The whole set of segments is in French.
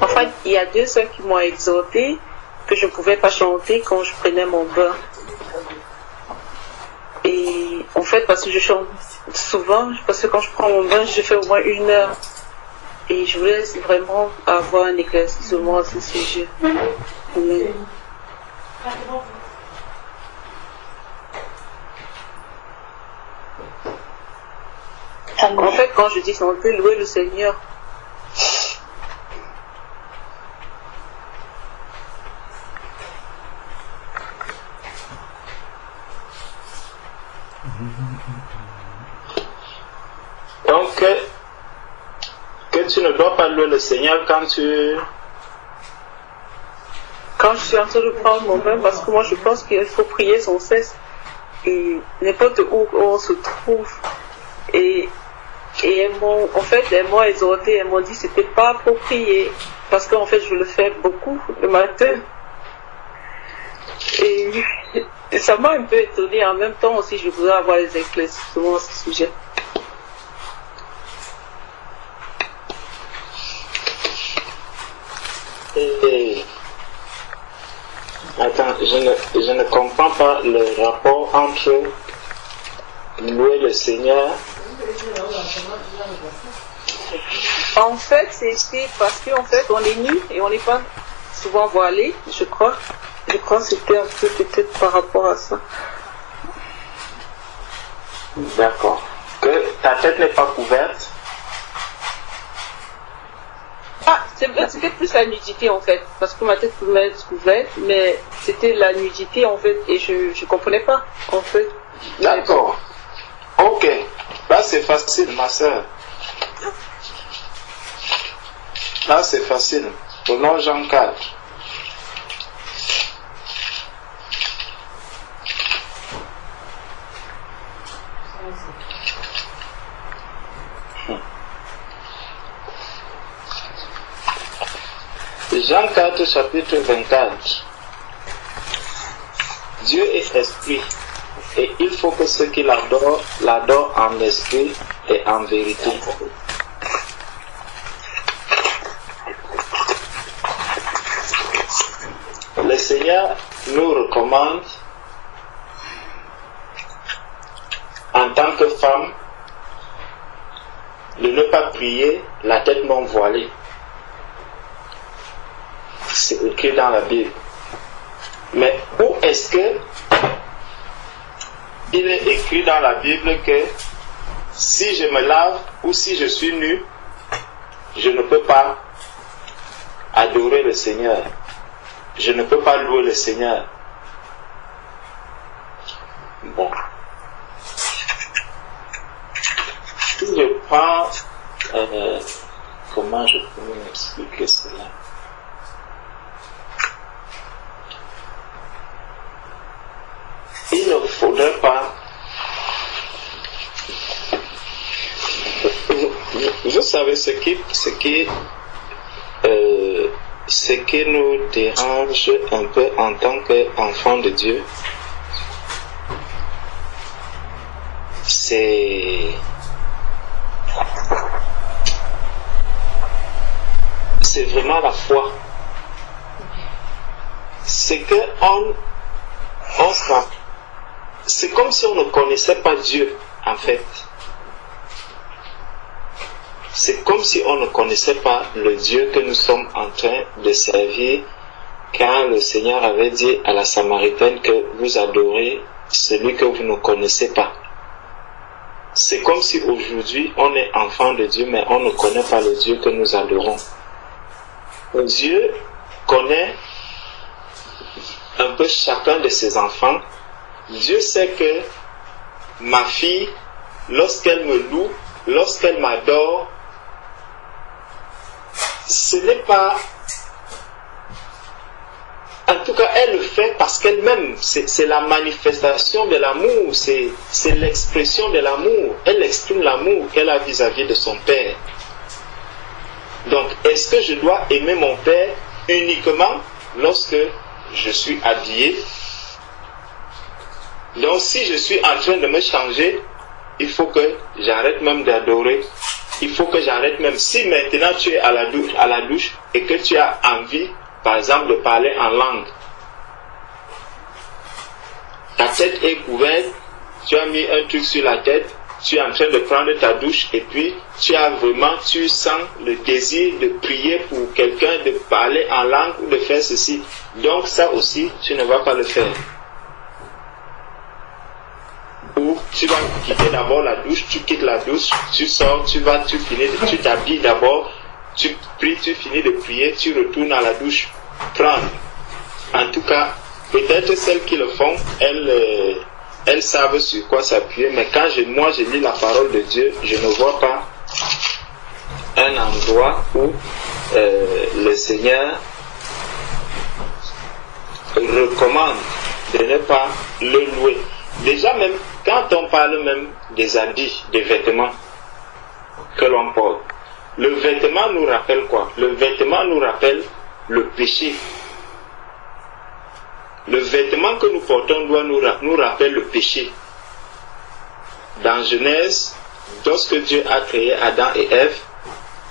En fait, il y a 2 sœurs qui m'ont exhorté que je ne pouvais pas chanter quand je prenais mon bain. Et en fait, parce que je chante souvent, parce que quand je prends mon bain, je fais au moins 1 heure. Et je voulais vraiment avoir un éclaircissement à ce sujet. Amen. En fait, quand je dis chanter, louer le Seigneur. Donc, que tu ne dois pas louer le Seigneur quand je suis en train de prendre mon bain, parce que moi je pense qu'il faut prier sans cesse. Et n'importe où on se trouve. Et elles m'ont exhorté, elles m'ont dit que c'était pas approprié. Parce qu'en fait je le fais beaucoup le matin. Et ça m'a un peu étonnée. En même temps aussi, je voudrais avoir des éclaircissements à ce sujet. Attends, je ne comprends pas le rapport entre louer le Seigneur. En fait, c'est parce qu'en fait, on est nu et on n'est pas souvent voilé, je crois. Je crois que c'était un peu peut-être par rapport à ça. D'accord. Que ta tête n'est pas couverte. Ah, c'était plus la nudité en fait, parce que ma tête pouvait être couverte, mais c'était la nudité en fait, et je comprenais pas en fait. D'accord. Ok. Là c'est facile, ma soeur. Là c'est facile. Prenons Jean 4. Jean 4, chapitre 24. Dieu est esprit, et il faut que ceux qui l'adorent en esprit et en vérité. Le Seigneur nous recommande, en tant que femme, de ne pas prier la tête non voilée. C'est écrit dans la Bible. Mais où est-ce que il est écrit dans la Bible que si je me lave ou si je suis nu, je ne peux pas adorer le Seigneur, je ne peux pas louer le Seigneur? Bon. Si je prends, comment je peux m'expliquer cela? Il ne faudrait pas. Vous savez ce qui nous dérange un peu en tant qu'enfants de Dieu, c'est vraiment la foi. C'est que c'est comme si on ne connaissait pas Dieu, en fait. C'est comme si on ne connaissait pas le Dieu que nous sommes en train de servir, quand le Seigneur avait dit à la Samaritaine que vous adorez celui que vous ne connaissez pas. C'est comme si aujourd'hui on est enfant de Dieu, mais on ne connaît pas le Dieu que nous adorons. Dieu connaît un peu chacun de ses enfants. Dieu sait que ma fille, lorsqu'elle me loue, lorsqu'elle m'adore, ce n'est pas... En tout cas, elle le fait parce qu'elle m'aime. C'est la manifestation de l'amour, c'est l'expression de l'amour. Elle exprime l'amour qu'elle a vis-à-vis de son père. Donc, est-ce que je dois aimer mon père uniquement lorsque je suis habillé? Donc si je suis en train de me changer, il faut que j'arrête même d'adorer il faut que j'arrête même. Si maintenant tu es à la douche et que tu as envie, par exemple, de parler en langue, ta tête est couverte, tu as mis un truc sur la tête, tu es en train de prendre ta douche et puis tu sens le désir de prier pour quelqu'un, de parler en langue ou de faire ceci. Donc ça aussi, tu ne vas pas le faire. Ou tu vas quitter d'abord la douche, tu quittes la douche, tu sors, tu t'habilles d'abord, tu pries, tu finis de prier, tu retournes à la douche, prendre. En tout cas, peut-être celles qui le font, elles savent sur quoi s'appuyer, mais quand moi je lis la parole de Dieu, je ne vois pas un endroit où le Seigneur recommande de ne pas le louer. Déjà même, quand on parle même des habits, des vêtements que l'on porte, le vêtement nous rappelle quoi? Le vêtement nous rappelle le péché. Le vêtement que nous portons doit nous rappeler le péché. Dans Genèse, lorsque Dieu a créé Adam et Ève,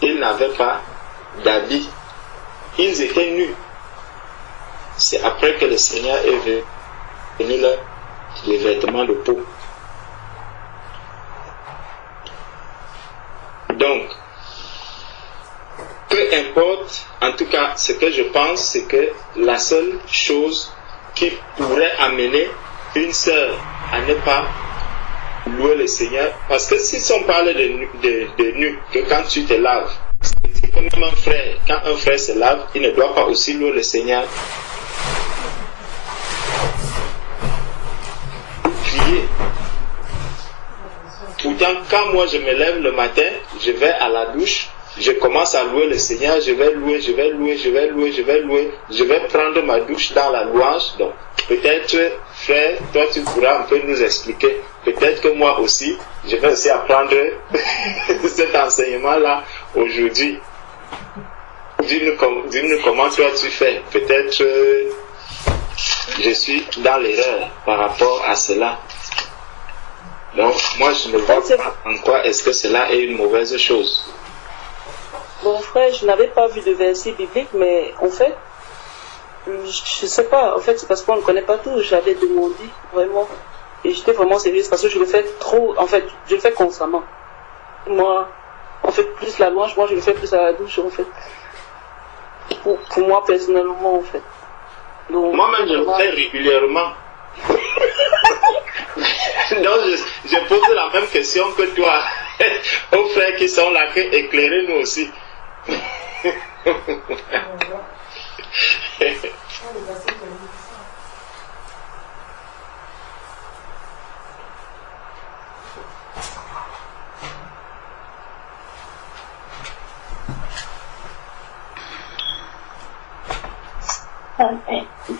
ils n'avaient pas d'habits. Ils étaient nus. C'est après que le Seigneur est venu leur les vêtements de peau. Donc, peu importe, en tout cas, ce que je pense, c'est que la seule chose qui pourrait amener une sœur à ne pas louer le Seigneur, parce que si on parle de nu, que quand tu te laves, c'est comme un frère, quand un frère se lave, il ne doit pas aussi louer le Seigneur. Prier. Pourtant, quand moi je me lève le matin, je vais à la douche, je commence à louer le Seigneur, je vais prendre ma douche dans la louange. Donc, peut-être, frère, toi tu pourras un peu nous expliquer. Peut-être que moi aussi, je vais aussi apprendre cet enseignement-là aujourd'hui. Dis-nous comment toi tu fais. Peut-être je suis dans l'erreur par rapport à cela. Donc, moi je ne vois pas en quoi est-ce que cela est une mauvaise chose. Bon frère, je n'avais pas vu de verset biblique, mais en fait, je sais pas, en fait c'est parce qu'on ne connaît pas tout, j'avais demandé vraiment, et j'étais vraiment sérieuse parce que je le fais trop, en fait, je le fais constamment. Moi, en fait, plus la louange, moi je le fais plus à la douche en fait. Pour moi personnellement en fait. Moi-même je le fais régulièrement. Donc je pose la même question que toi aux frères qui sont là, éclairez-nous aussi.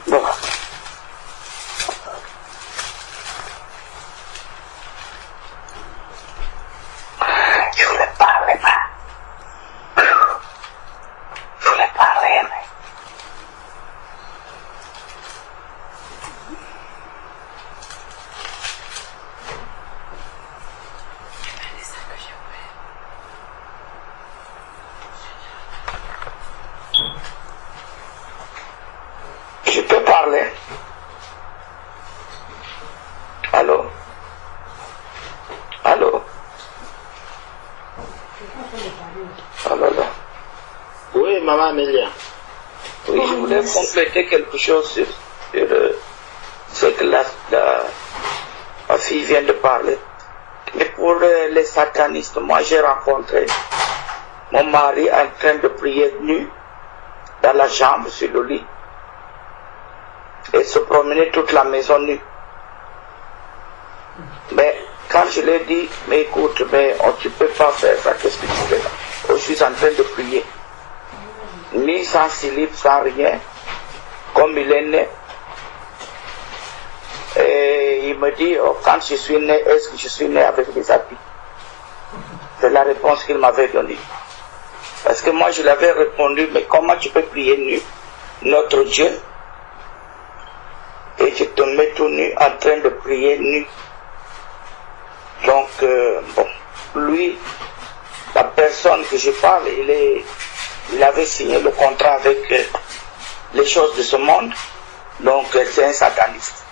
Bon. Je voulais parler, mais... Je peux parler. Allô? Allô? Oh là là. Oui, maman Amélia. Oui, je voulais compléter quelque chose sur ce que ma fille vient de parler. Mais pour les satanistes, moi j'ai rencontré mon mari en train de prier nu dans la chambre sur le lit et se promener toute la maison nue. Mais quand je lui ai dit, mais écoute, mais tu ne peux pas faire ça, qu'est-ce que tu fais là? Je suis en train de prier. Ni sans slip, sans rien, comme il est né. Et il me dit, oh, quand je suis né, est-ce que je suis né avec des habits? C'est la réponse qu'il m'avait donnée. Parce que moi je lui avais répondu, mais comment tu peux prier nu, notre Dieu, et tu te mets tout nu en train de prier nu? Donc, bon, lui, la personne que je parle, il avait signé le contrat avec les choses de ce monde, donc c'est un sataniste.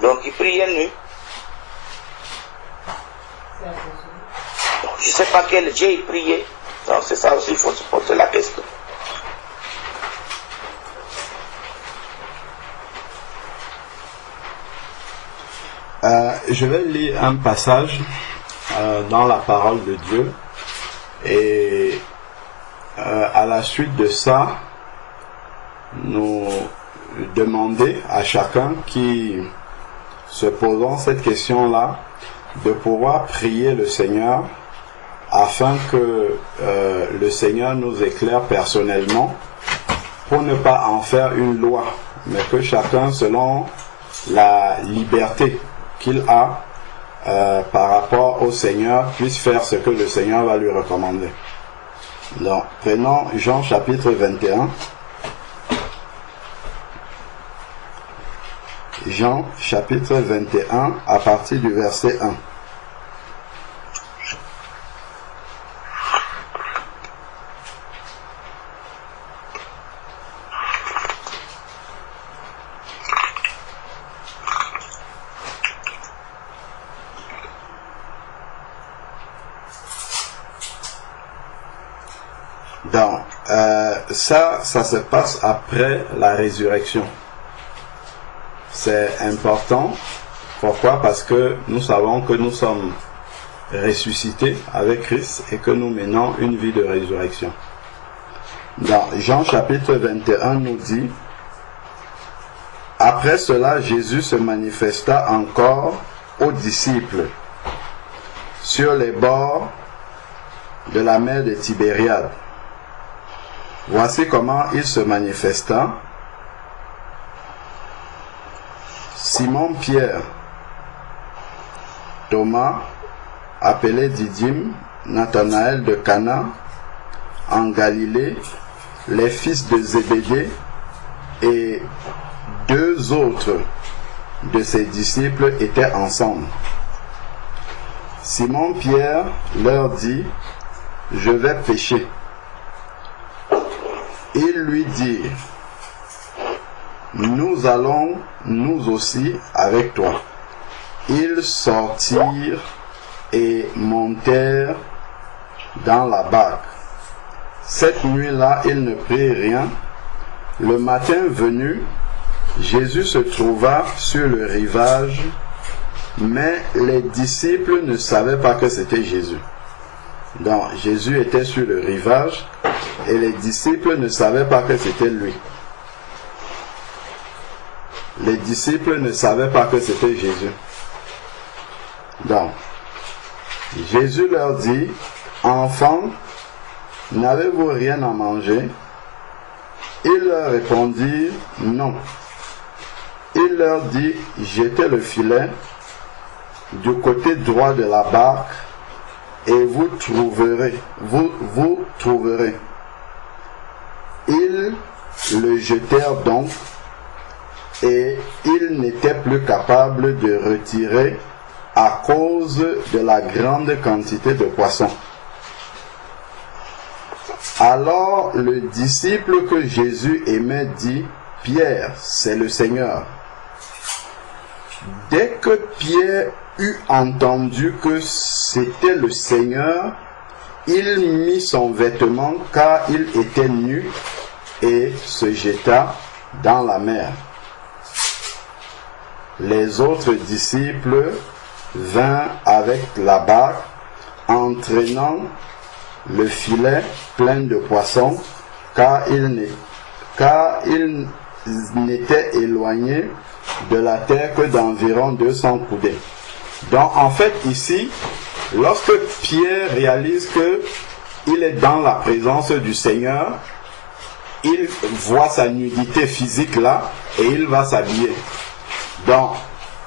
Donc il priait nu. Donc, je ne sais pas quel Dieu il priait. Donc c'est ça aussi, il faut se poser la question. Je vais lire un passage dans la parole de Dieu et à la suite de ça, nous demander à chacun qui se posant cette question-là de pouvoir prier le Seigneur afin que le Seigneur nous éclaire personnellement pour ne pas en faire une loi, mais que chacun, selon la liberté qu'il a par rapport au Seigneur, puisse faire ce que le Seigneur va lui recommander. Donc, prenons Jean chapitre 21. Jean chapitre 21 à partir du verset 1. Donc, ça se passe après la résurrection. C'est important. Pourquoi? Parce que nous savons que nous sommes ressuscités avec Christ et que nous menons une vie de résurrection. Dans Jean chapitre 21 nous dit: après cela, Jésus se manifesta encore aux disciples sur les bords de la mer de Tibériade. Voici comment il se manifesta. Simon Pierre, Thomas, appelé Didyme, Nathanaël de Cana, en Galilée, les fils de Zébédée et deux autres de ses disciples étaient ensemble. Simon Pierre leur dit: je vais pêcher. Ils lui dirent: nous allons nous aussi avec toi. Ils sortirent et montèrent dans la barque. Cette nuit-là, ils ne prirent rien. Le matin venu, Jésus se trouva sur le rivage, mais les disciples ne savaient pas que c'était Jésus. Donc, Jésus était sur le rivage et les disciples ne savaient pas que c'était lui. Les disciples ne savaient pas que c'était Jésus. Donc, Jésus leur dit: enfants, n'avez-vous rien à manger? Ils leur répondirent: non. Il leur dit: jetez le filet du côté droit de la barque et vous trouverez. Ils le jetèrent donc, et ils n'étaient plus capables de retirer à cause de la grande quantité de poissons. Alors le disciple que Jésus aimait dit: Pierre, c'est le Seigneur. Dès que Pierre eut entendu que c'était le Seigneur, il mit son vêtement, car il était nu, et se jeta dans la mer. Les autres disciples vinrent avec la barque, entraînant le filet plein de poissons, car ils n'étaient éloignés de la terre que d'environ 200 coudées. Donc en fait ici, lorsque Pierre réalise que il est dans la présence du Seigneur, il voit sa nudité physique là et il va s'habiller. Donc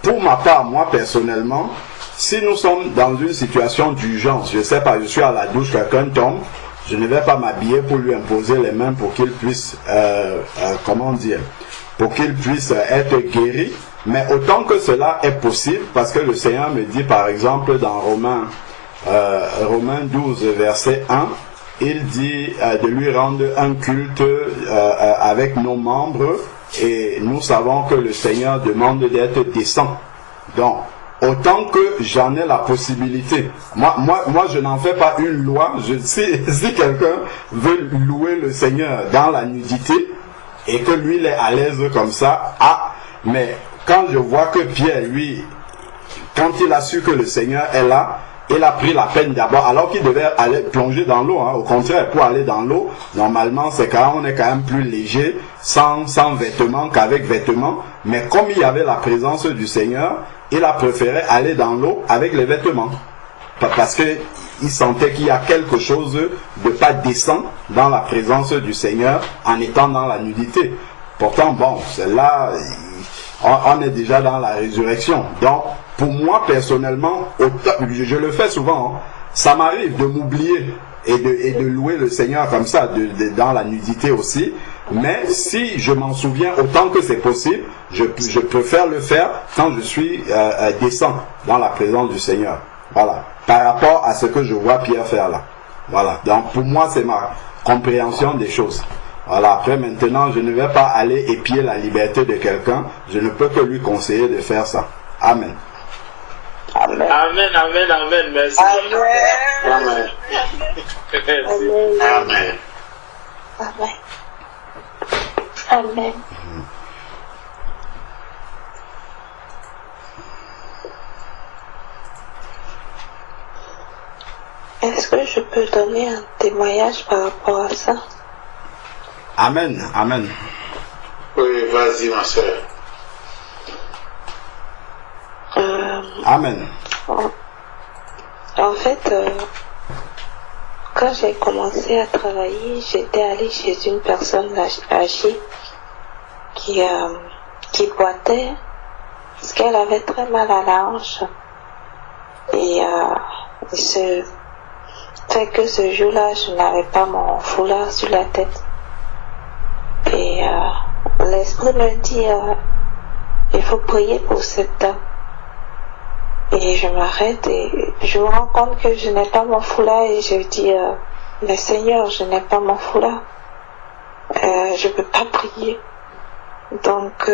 pour ma part, moi personnellement, si nous sommes dans une situation d'urgence, je sais pas, je suis à la douche, quelqu'un tombe, je ne vais pas m'habiller pour lui imposer les mains pour qu'il puisse, pour qu'il puisse être guéri. Mais autant que cela est possible, parce que le Seigneur me dit par exemple dans Romains Romains 12, verset 1, il dit de lui rendre un culte avec nos membres, et nous savons que le Seigneur demande d'être décent. Donc, autant que j'en ai la possibilité, moi je n'en fais pas une loi. Si quelqu'un veut louer le Seigneur dans la nudité, et que lui il est à l'aise comme ça, mais quand je vois que Pierre, lui, quand il a su que le Seigneur est là, il a pris la peine d'abord, alors qu'il devait aller plonger dans l'eau, au contraire, pour aller dans l'eau, normalement c'est quand on est quand même plus léger, sans vêtements qu'avec vêtements, mais comme il y avait la présence du Seigneur, il a préféré aller dans l'eau avec les vêtements, parce qu'il sentait qu'il y a quelque chose de pas décent dans la présence du Seigneur en étant dans la nudité. Pourtant, bon, là, on est déjà dans la résurrection. Donc, pour moi, personnellement, je le fais souvent, ça m'arrive de m'oublier et de louer le Seigneur comme ça, dans la nudité aussi. Mais si je m'en souviens autant que c'est possible, je préfère le faire quand je suis décent dans la présence du Seigneur. Voilà. Par rapport à ce que je vois Pierre faire là. Voilà. Donc, pour moi, c'est ma compréhension des choses. Voilà, après maintenant, je ne vais pas aller épier la liberté de quelqu'un. Je ne peux que lui conseiller de faire ça. Amen. Amen. Amen, amen, amen. Merci. Amen. Amen. Amen. Amen. Est-ce que je peux donner un témoignage par rapport à ça? Amen, amen. Oui, vas-y, ma soeur. Amen. En fait, quand j'ai commencé à travailler, j'étais allée chez une personne âgée qui boitait parce qu'elle avait très mal à la hanche. Et il se fait que ce jour-là, je n'avais pas mon foulard sur la tête. Et l'esprit me dit, il faut prier pour cette dame. Et je m'arrête et je me rends compte que je n'ai pas mon foulard et je dis, mais Seigneur, je n'ai pas mon foulard. Je ne peux pas prier. Donc,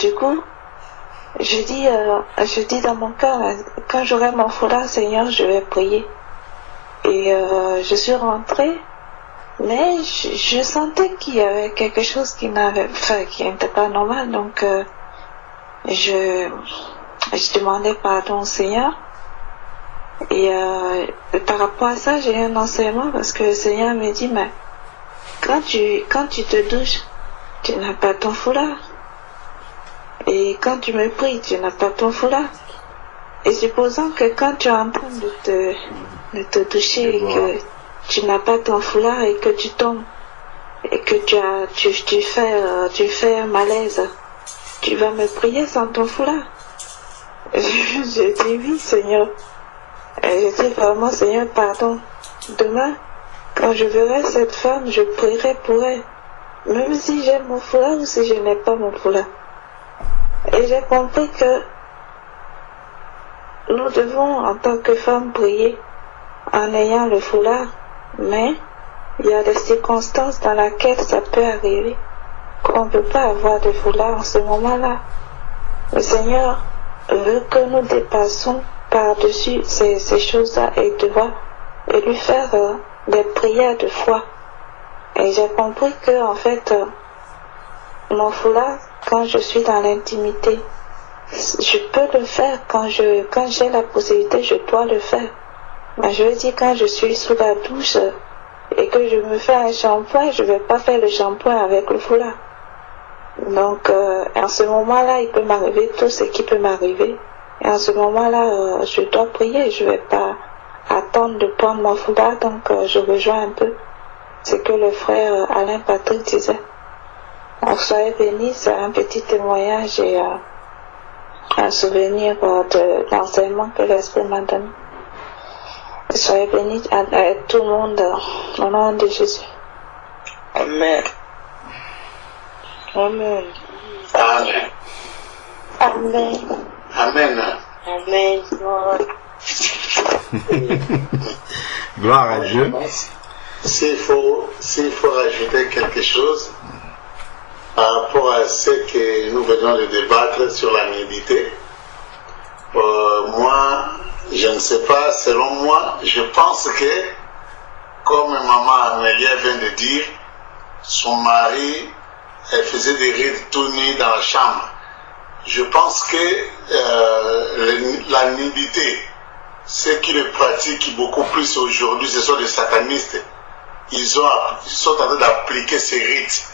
du coup, je dis dans mon cœur, quand j'aurai mon foulard, Seigneur, je vais prier. Et je suis rentrée, mais je sentais qu'il y avait quelque chose qui n'était pas normal. Donc, je demandais pardon au Seigneur. Et par rapport à ça, j'ai eu un enseignement parce que le Seigneur me dit, mais quand tu te douches, tu n'as pas ton foulard. Et quand tu me pries, tu n'as pas ton foulard. Et supposons que quand tu es en train de te doucher et que tu n'as pas ton foulard et que tu tombes et que tu fais un malaise, tu vas me prier sans ton foulard. J'ai dit oui, Seigneur. Et j'ai dit vraiment, Seigneur, pardon. Demain, quand je verrai cette femme, je prierai pour elle. Même si j'ai mon foulard ou si je n'ai pas mon foulard. Et j'ai compris que nous devons, en tant que femmes, prier en ayant le foulard. Mais il y a des circonstances dans lesquelles ça peut arriver qu'on ne peut pas avoir de foulard en ce moment-là. Le Seigneur veut que nous dépassions par-dessus ces choses-là et lui faire des prières de foi. Et j'ai compris que, en fait, mon foulard, quand je suis dans l'intimité, je peux le faire quand j'ai la possibilité, je dois le faire. Mais je veux dire, quand je suis sous la douche et que je me fais un shampoing, je ne vais pas faire le shampoing avec le foulard. Donc, en ce moment-là, il peut m'arriver tout ce qui peut m'arriver. Et en ce moment-là, je dois prier. Je ne vais pas attendre de prendre mon foulard. Donc, je rejoins un peu ce que le frère Alain Patrick disait. Donc, soyez bénis, c'est un petit témoignage et un souvenir de l'enseignement que l'Esprit m'a donné. Soyez bénis à tout le monde au nom de Jésus. Amen. Amen. Amen. Amen. Amen. Amen, Lord. Gloire à Dieu. S'il faut rajouter quelque chose par rapport à ce que nous venons de débattre sur la nudité, moi, je ne sais pas, selon moi, je pense que, comme maman Amélia vient de dire, son mari, elle faisait des rides tout nus dans la chambre. Je pense que la nudité, ceux qui le pratiquent beaucoup plus aujourd'hui, ce sont les satanistes. Ils sont en train d'appliquer ces rites.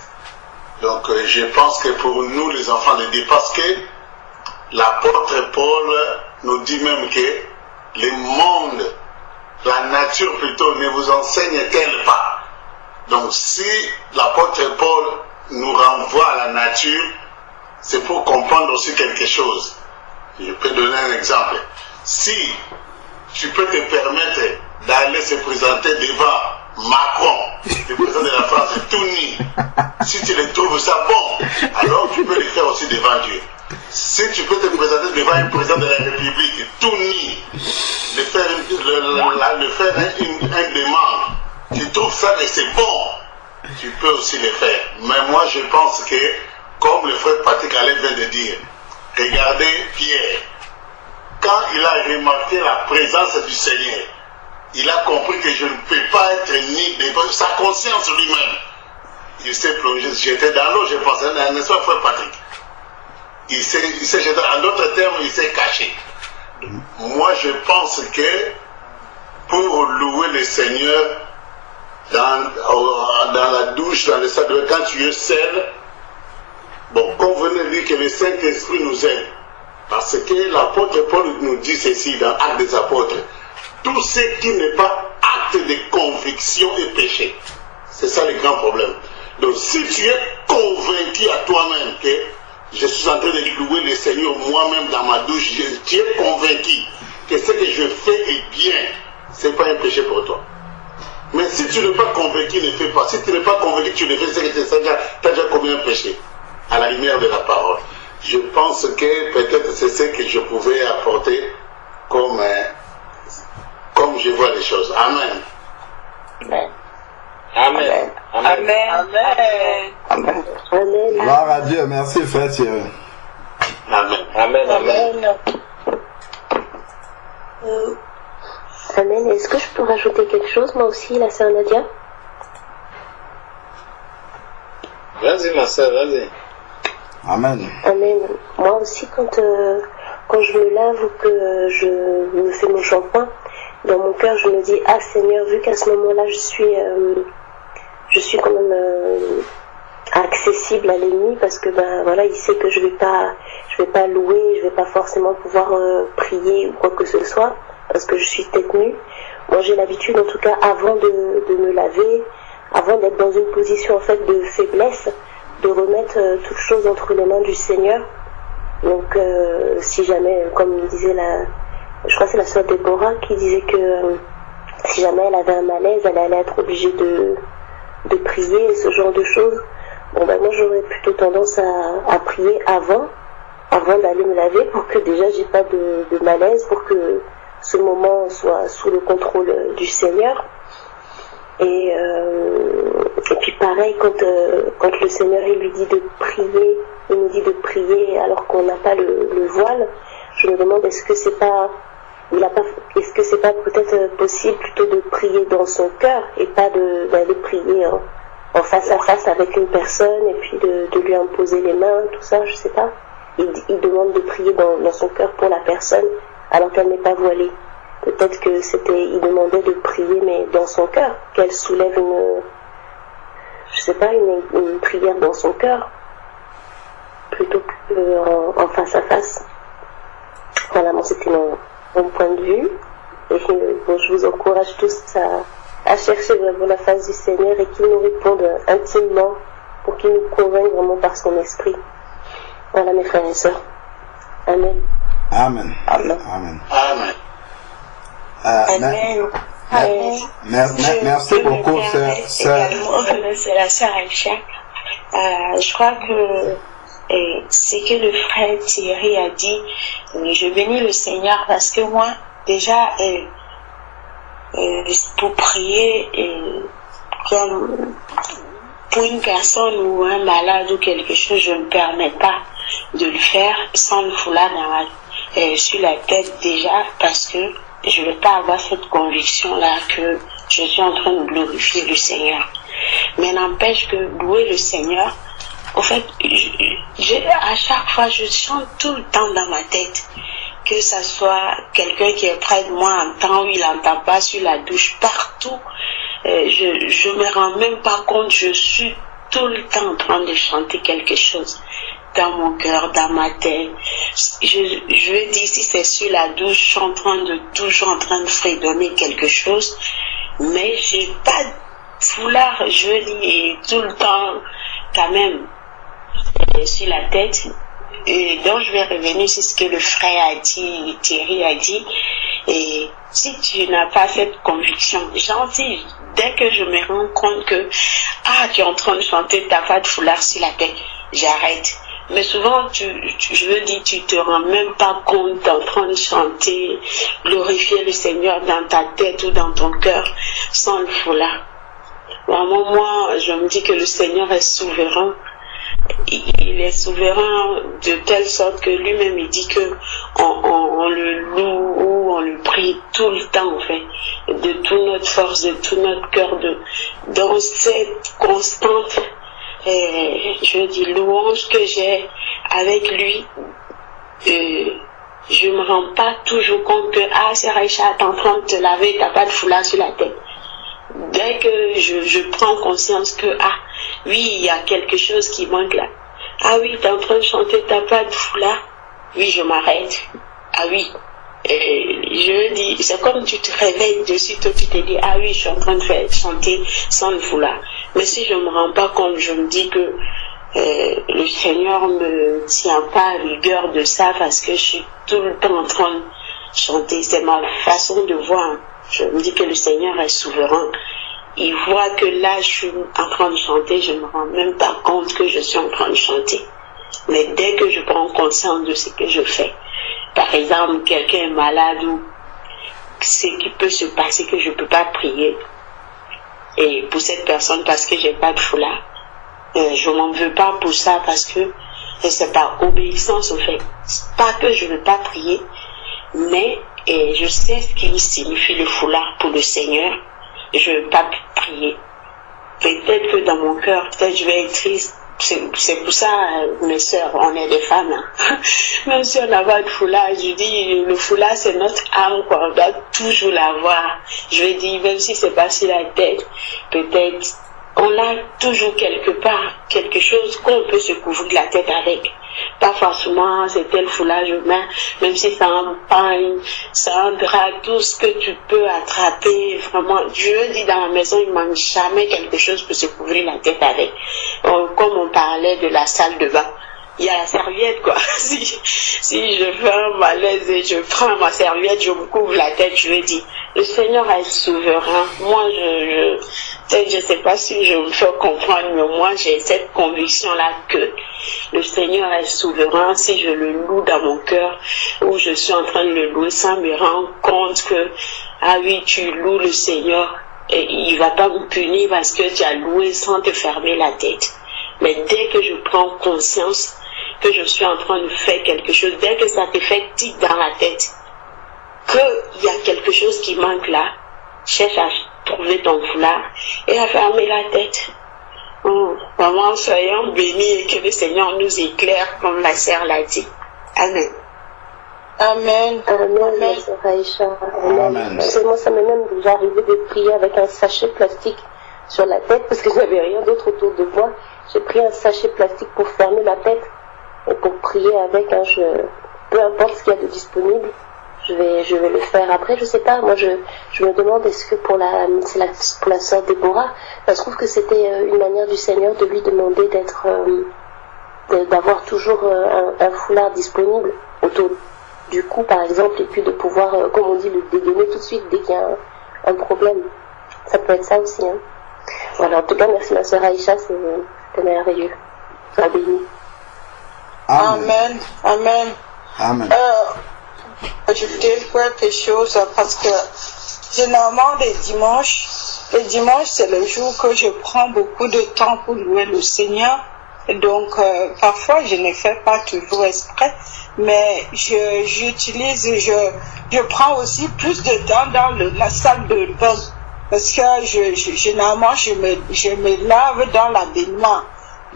Donc je pense que pour nous, les enfants de Dieu, parce que l'apôtre Paul nous dit même que le monde, la nature plutôt, ne vous enseigne-t-elle pas? Donc si l'apôtre Paul nous renvoie à la nature, c'est pour comprendre aussi quelque chose. Je peux donner un exemple. Si tu peux te permettre d'aller se présenter devant Macron, le président de la France, tout nu, si tu le trouves ça bon, alors tu peux le faire aussi devant Dieu. Si tu peux te présenter devant un président de la République, tout nu, le faire un demande, tu trouves ça et c'est bon, tu peux aussi le faire. Mais moi je pense que, comme le frère Patrick Alain vient de dire, regardez Pierre, quand il a remarqué la présence du Seigneur, il a compris que je ne peux pas être ni devant sa conscience lui-même. Il s'est plongé, j'étais dans l'eau, je pensais, n'est-ce pas, frère Patrick? Il s'est jeté, en d'autres termes, il s'est caché. Moi, je pense que pour louer le Seigneur dans la douche, dans le salle, quand tu es seul, bon, convenez lui que le Saint-Esprit nous aide. Parce que l'apôtre Paul nous dit ceci dans Actes des Apôtres. Tout ce qui n'est pas acte de conviction est péché. C'est ça le grand problème. Donc si tu es convaincu à toi-même que je suis en train de louer le Seigneur moi-même dans ma douche, tu es convaincu que ce que je fais est bien, ce n'est pas un péché pour toi. Mais si tu n'es pas convaincu, ne fais pas. Si tu n'es pas convaincu, tu ne fais ce que tu as déjà commis un péché, à la lumière de la parole. Je pense que peut-être c'est ce que je pouvais apporter comme je vois les choses. Amen. Amen. Amen. Amen. Amen. Amen. Gloire à Dieu. Merci, frère Thierry. Amen. Amen. Amen. Amen. Est-ce que je peux rajouter quelque chose, moi aussi, la sœur Nadia? Vas-y, ma soeur, vas-y. Amen. Amen. Moi aussi, quand je me lave ou que je me fais mon shampoing, dans mon cœur, je me dis, ah Seigneur, vu qu'à ce moment-là, je suis quand même accessible à l'ennemi, parce que ben voilà, il sait que je vais pas louer, je vais pas forcément pouvoir prier ou quoi que ce soit, parce que je suis tête nue. Moi, j'ai l'habitude, en tout cas, avant de me laver, avant d'être dans une position en fait de faiblesse, de remettre toutes choses entre les mains du Seigneur. Donc, si jamais, comme disait je crois que c'est la sœur Déborah qui disait que si jamais elle avait un malaise, elle allait être obligée de prier, ce genre de choses. Bon, ben moi, j'aurais plutôt tendance à prier avant d'aller me laver, pour que déjà j'ai pas de malaise, pour que ce moment soit sous le contrôle du Seigneur. Et puis pareil, quand le Seigneur il lui dit de prier, il nous dit de prier alors qu'on n'a pas le voile, je me demande est-ce que c'est pas peut-être possible plutôt de prier dans son cœur et pas d'aller prier en face à face avec une personne et puis de lui imposer les mains, tout ça, je sais pas. Il demande de prier dans son cœur pour la personne alors qu'elle n'est pas voilée. Peut-être que il demandait de prier, mais dans son cœur, qu'elle soulève une prière dans son cœur, plutôt qu'en face à face. Voilà, moi c'était mon point de vue. Et bon, je vous encourage tous à chercher vraiment la face du Seigneur et qu'il nous réponde intimement pour qu'il nous convainque vraiment par son esprit. Voilà mes frères et sœurs. Amen. Amen. Amen. Amen. Amen. Amen. Amen. Merci beaucoup, sœur. C'est la sœur Aïcha. Je crois que ce que le frère Thierry a dit, je bénis le Seigneur parce que moi, déjà, pour prier comme pour une personne ou un malade ou quelque chose, je ne me permets pas de le faire sans le foulard sur la tête déjà, parce que je ne veux pas avoir cette conviction-là que je suis en train de glorifier le Seigneur. Mais n'empêche que louer le Seigneur, en fait, à chaque fois, je chante tout le temps dans ma tête. Que ça soit quelqu'un qui est près de moi, entend ou il n'entend pas, sur la douche, partout. Je me rends même pas compte, je suis tout le temps en train de chanter quelque chose dans mon cœur, dans ma tête. Je veux dire, si c'est sur la douche, je suis toujours en train de fredonner quelque chose, mais j'ai pas de foulard, je veux dire, tout le temps quand même sur la tête. Et donc je vais revenir sur ce que le frère a dit, Thierry a dit. Et si tu n'as pas cette conviction, gentil, dès que je me rends compte que tu es en train de chanter, tu n'as pas de foulard sur la tête, j'arrête. Mais souvent, je veux dire, tu te rends même pas compte d'en train de chanter, glorifier le Seigneur dans ta tête ou dans ton cœur sans le foulard. Vraiment, moi, je me dis que le Seigneur est souverain. Il est souverain de telle sorte que lui-même il dit que on le loue ou on le prie tout le temps, en fait, de toute notre force, de tout notre cœur, dans cette constante je dis louange que j'ai avec lui. Je me rends pas toujours compte que c'est Raïcha, t'es en train de te laver, t'as pas de foulard sur la tête. Dès que je prends conscience que oui, il y a quelque chose qui manque là. Oui, tu es en train de chanter, t'as pas de foulard. Oui, je m'arrête. Oui. Je dis, c'est comme tu te réveilles dessus, toi tu te dis, oui, je suis en train de chanter sans le foulard. Mais si je ne me rends pas compte, je me dis que le Seigneur ne me tient pas à rigueur de ça parce que je suis tout le temps en train de chanter. C'est ma façon de voir. Je me dis que le Seigneur est souverain. Il voit que là, je suis en train de chanter, je ne me rends même pas compte que je suis en train de chanter. Mais dès que je prends conscience de ce que je fais, par exemple, quelqu'un est malade ou ce qui peut se passer que je ne peux pas prier, et pour cette personne parce que je n'ai pas de foulard, je ne m'en veux pas pour ça parce que c'est par obéissance au fait. Pas que je ne veux pas prier, mais je sais ce qui signifie le foulard pour le Seigneur. Je ne veux pas prier. Peut-être que dans mon cœur, peut-être je vais être triste. C'est pour ça, mes sœurs, on est des femmes. Même si on n'a pas de foulard, je dis, le foulard, c'est notre âme, quoi. On doit toujours l'avoir. Je vais dire, même si c'est pas sur la tête, peut-être, on a toujours quelque part quelque chose qu'on peut se couvrir la tête avec. Pas forcément c'est tel foulard je mets, même si c'est un pagne, c'est un drap, tout ce que tu peux attraper, vraiment. Je dis dans la maison, il ne manque jamais quelque chose pour se couvrir la tête avec. Comme on parlait de la salle de bain, il y a la serviette, quoi. Si je fais un malaise et je prends ma serviette, je me couvre la tête, je lui dis, le Seigneur est souverain. Moi, peut-être je ne sais pas si je me fais comprendre, mais moi, j'ai cette conviction-là que le Seigneur est souverain. Si je le loue dans mon cœur, ou je suis en train de le louer sans me rendre compte que, oui, tu loues le Seigneur, et il ne va pas me punir parce que tu as loué sans te fermer la tête. Mais dès que je prends conscience que je suis en train de faire quelque chose, dès que ça te fait tic dans la tête, qu'il y a quelque chose qui manque là, cherche à trouver ton foulard et à fermer la tête. Vraiment, soyons bénis et que le Seigneur nous éclaire comme la sœur l'a dit. Amen. Amen. Amen. Amen. Moi, ça m'est même déjà arrivé de prier avec un sachet plastique sur la tête parce que je n'avais rien d'autre autour de moi. J'ai pris un sachet plastique pour fermer la tête et pour prier avec. Peu importe ce qu'il y a de disponible, je vais le faire. Après, je sais pas, moi je me demande est-ce que pour la sœur Déborah, je trouve que c'était une manière du Seigneur de lui demander d'avoir toujours un foulard disponible autour du cou par exemple, et puis de pouvoir, comme on dit, le dégainer tout de suite dès qu'il y a un problème. Ça peut être ça aussi. Hein. Voilà, en tout cas, merci ma sœur Aïcha, c'est merveilleux. Sois bénie. Amen. Amen. Amen. Je voudrais dire quelque chose parce que généralement les dimanches c'est le jour que je prends beaucoup de temps pour louer le Seigneur. Donc parfois je ne fais pas toujours exprès, mais je prends aussi plus de temps dans la salle de bain parce que généralement je me lave dans la baignoire.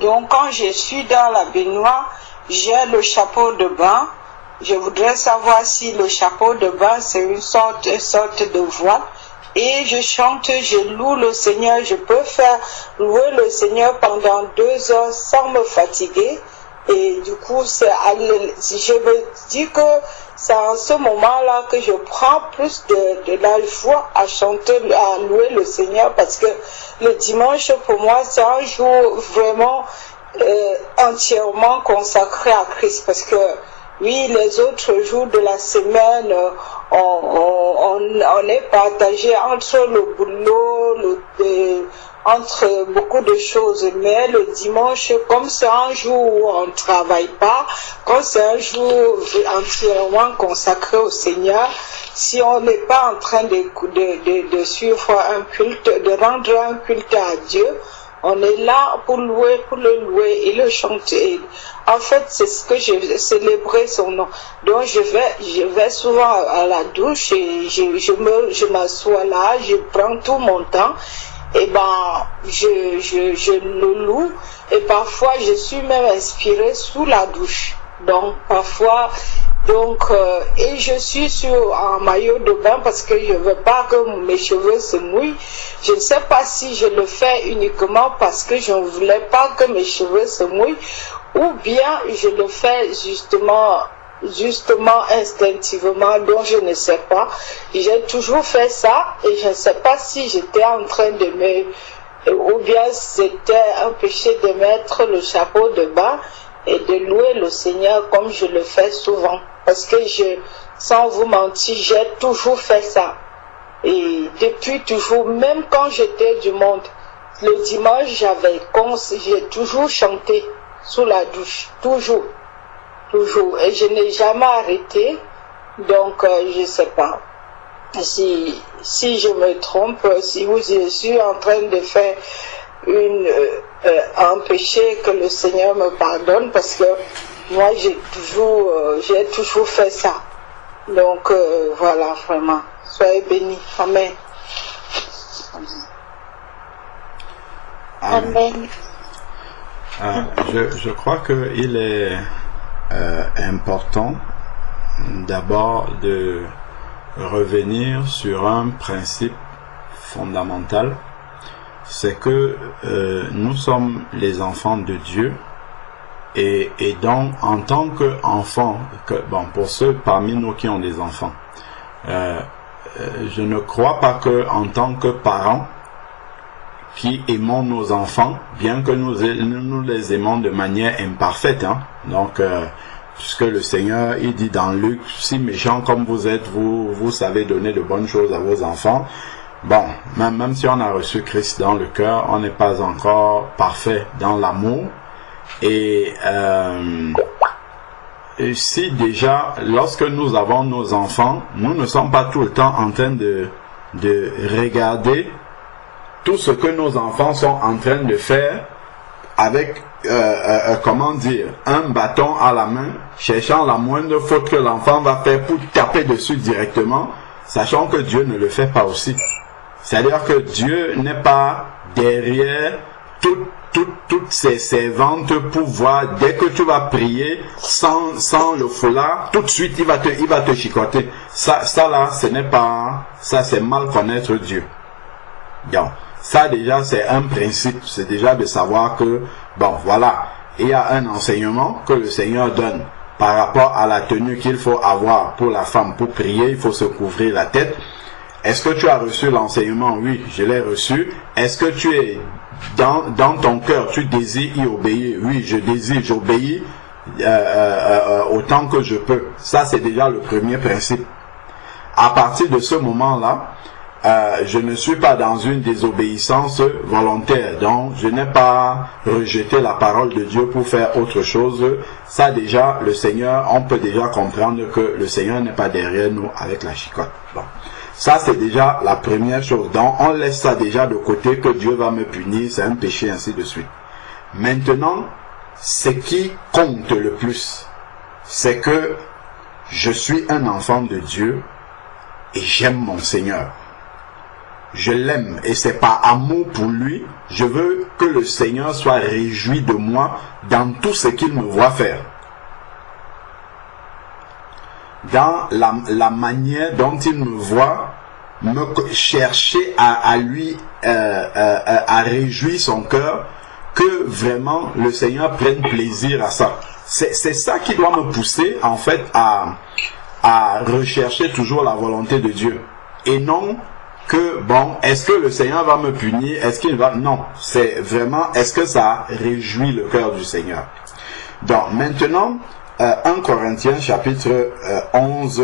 Donc quand je suis dans la baignoire, j'ai le chapeau de bain. Je voudrais savoir si le chapeau de bain c'est une sorte de voile. Et je chante, je loue le Seigneur. Je peux faire louer le Seigneur pendant 2 heures sans me fatiguer. Et du coup, je veux dire que c'est en ce moment-là que je prends plus de la joie à chanter, à louer le Seigneur, parce que le dimanche, pour moi, c'est un jour vraiment entièrement consacré à Christ, parce que oui, les autres jours de la semaine, on est partagé entre le boulot, entre beaucoup de choses. Mais le dimanche, comme c'est un jour où on ne travaille pas, comme c'est un jour entièrement consacré au Seigneur, si on n'est pas en train de suivre un culte, de rendre un culte à Dieu, on est là pour le louer et le chanter. En fait, c'est ce que je veux célébrer son nom. Donc, je vais souvent à la douche et je m'assois là, je prends tout mon temps. Et je le loue. Et parfois, je suis même inspirée sous la douche. Donc, parfois, et je suis en maillot de bain parce que je ne veux pas que mes cheveux se mouillent. Je ne sais pas si je le fais uniquement parce que je ne voulais pas que mes cheveux se mouillent ou bien je le fais justement instinctivement, donc je ne sais pas. J'ai toujours fait ça et je ne sais pas si j'étais en train ou bien c'était un péché de mettre le chapeau de bain et de louer le Seigneur comme je le fais souvent. Parce que sans vous mentir, j'ai toujours fait ça. Et depuis toujours, même quand j'étais du monde, le dimanche, j'ai toujours chanté sous la douche. Toujours. Et je n'ai jamais arrêté. Donc, je ne sais pas. Si je me trompe, si je suis en train de faire un péché, que le Seigneur me pardonne, parce que moi j'ai toujours fait ça. Donc voilà, vraiment, soyez bénis. Amen. Amen. Je crois qu'il est important d'abord de revenir sur un principe fondamental, c'est que nous sommes les enfants de Dieu et donc en tant qu'enfants, pour ceux parmi nous qui ont des enfants, je ne crois pas que en tant que parents qui aimons nos enfants, bien que nous les aimons de manière imparfaite, donc puisque le Seigneur, il dit dans Luc, si méchants comme vous êtes, vous savez donner de bonnes choses à vos enfants. Bon, même si on a reçu Christ dans le cœur, on n'est pas encore parfait dans l'amour. Et si déjà, lorsque nous avons nos enfants, nous ne sommes pas tout le temps en train de regarder tout ce que nos enfants sont en train de faire avec un bâton à la main, cherchant la moindre faute que l'enfant va faire pour taper dessus directement, sachant que Dieu ne le fait pas aussi. C'est-à-dire que Dieu n'est pas derrière toutes ces servantes pour voir, dès que tu vas prier sans le foulard, tout de suite il va te chicoter. Ça là, ce n'est pas, ça c'est mal connaître Dieu. Donc, ça déjà c'est un principe, c'est déjà de savoir que, il y a un enseignement que le Seigneur donne par rapport à la tenue qu'il faut avoir pour la femme pour prier, il faut se couvrir la tête. Est-ce que tu as reçu l'enseignement? Oui, je l'ai reçu. Est-ce que tu es dans ton cœur, tu désires y obéir? Oui, j'obéis autant que je peux. Ça, c'est déjà le premier principe. À partir de ce moment-là, je ne suis pas dans une désobéissance volontaire. Donc, je n'ai pas rejeté la parole de Dieu pour faire autre chose. Ça, déjà, le Seigneur, on peut déjà comprendre que le Seigneur n'est pas derrière nous avec la chicotte. Bon. Ça, c'est déjà la première chose. Donc, on laisse ça déjà de côté, que Dieu va me punir, c'est un péché, ainsi de suite. Maintenant, ce qui compte le plus, c'est que je suis un enfant de Dieu et j'aime mon Seigneur. Je l'aime et c'est par amour pour lui. Je veux que le Seigneur soit réjoui de moi dans tout ce qu'il me voit faire. Dans la manière dont il me voit, me chercher à lui, à réjouir son cœur, que vraiment le Seigneur prenne plaisir à ça. C'est ça qui doit me pousser en fait à rechercher toujours la volonté de Dieu. Et non que, bon, est-ce que le Seigneur va me punir? Est-ce qu'il va... Non, c'est vraiment, est-ce que ça réjouit le cœur du Seigneur? Donc, maintenant, 1 Corinthiens chapitre 11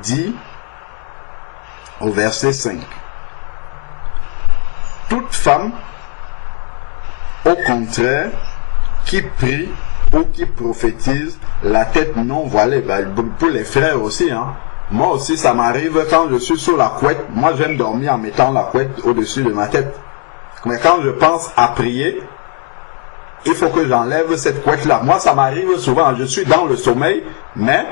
dit au verset 5. Toute femme, au contraire, qui prie ou qui prophétise, la tête non voilée, pour les frères aussi, hein. Moi aussi, ça m'arrive quand je suis sous la couette. Moi, j'aime dormir en mettant la couette au-dessus de ma tête. Mais quand je pense à prier, il faut que j'enlève cette couette-là. Moi, ça m'arrive souvent. Je suis dans le sommeil, mais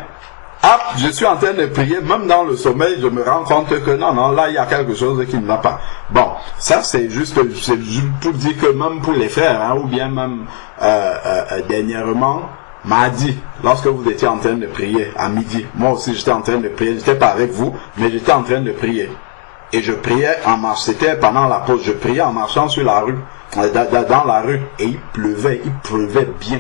je suis en train de prier. Même dans le sommeil, je me rends compte que non, là, il y a quelque chose qui ne va pas. Bon, ça, c'est juste pour dire que même pour les frères, hein, ou bien même dernièrement, mardi, lorsque vous étiez en train de prier à midi, moi aussi j'étais en train de prier, j'étais pas avec vous, mais j'étais en train de prier. Et je priais en marche, c'était pendant la pause, je priais en marchant sur la rue, dans la rue, et il pleuvait bien.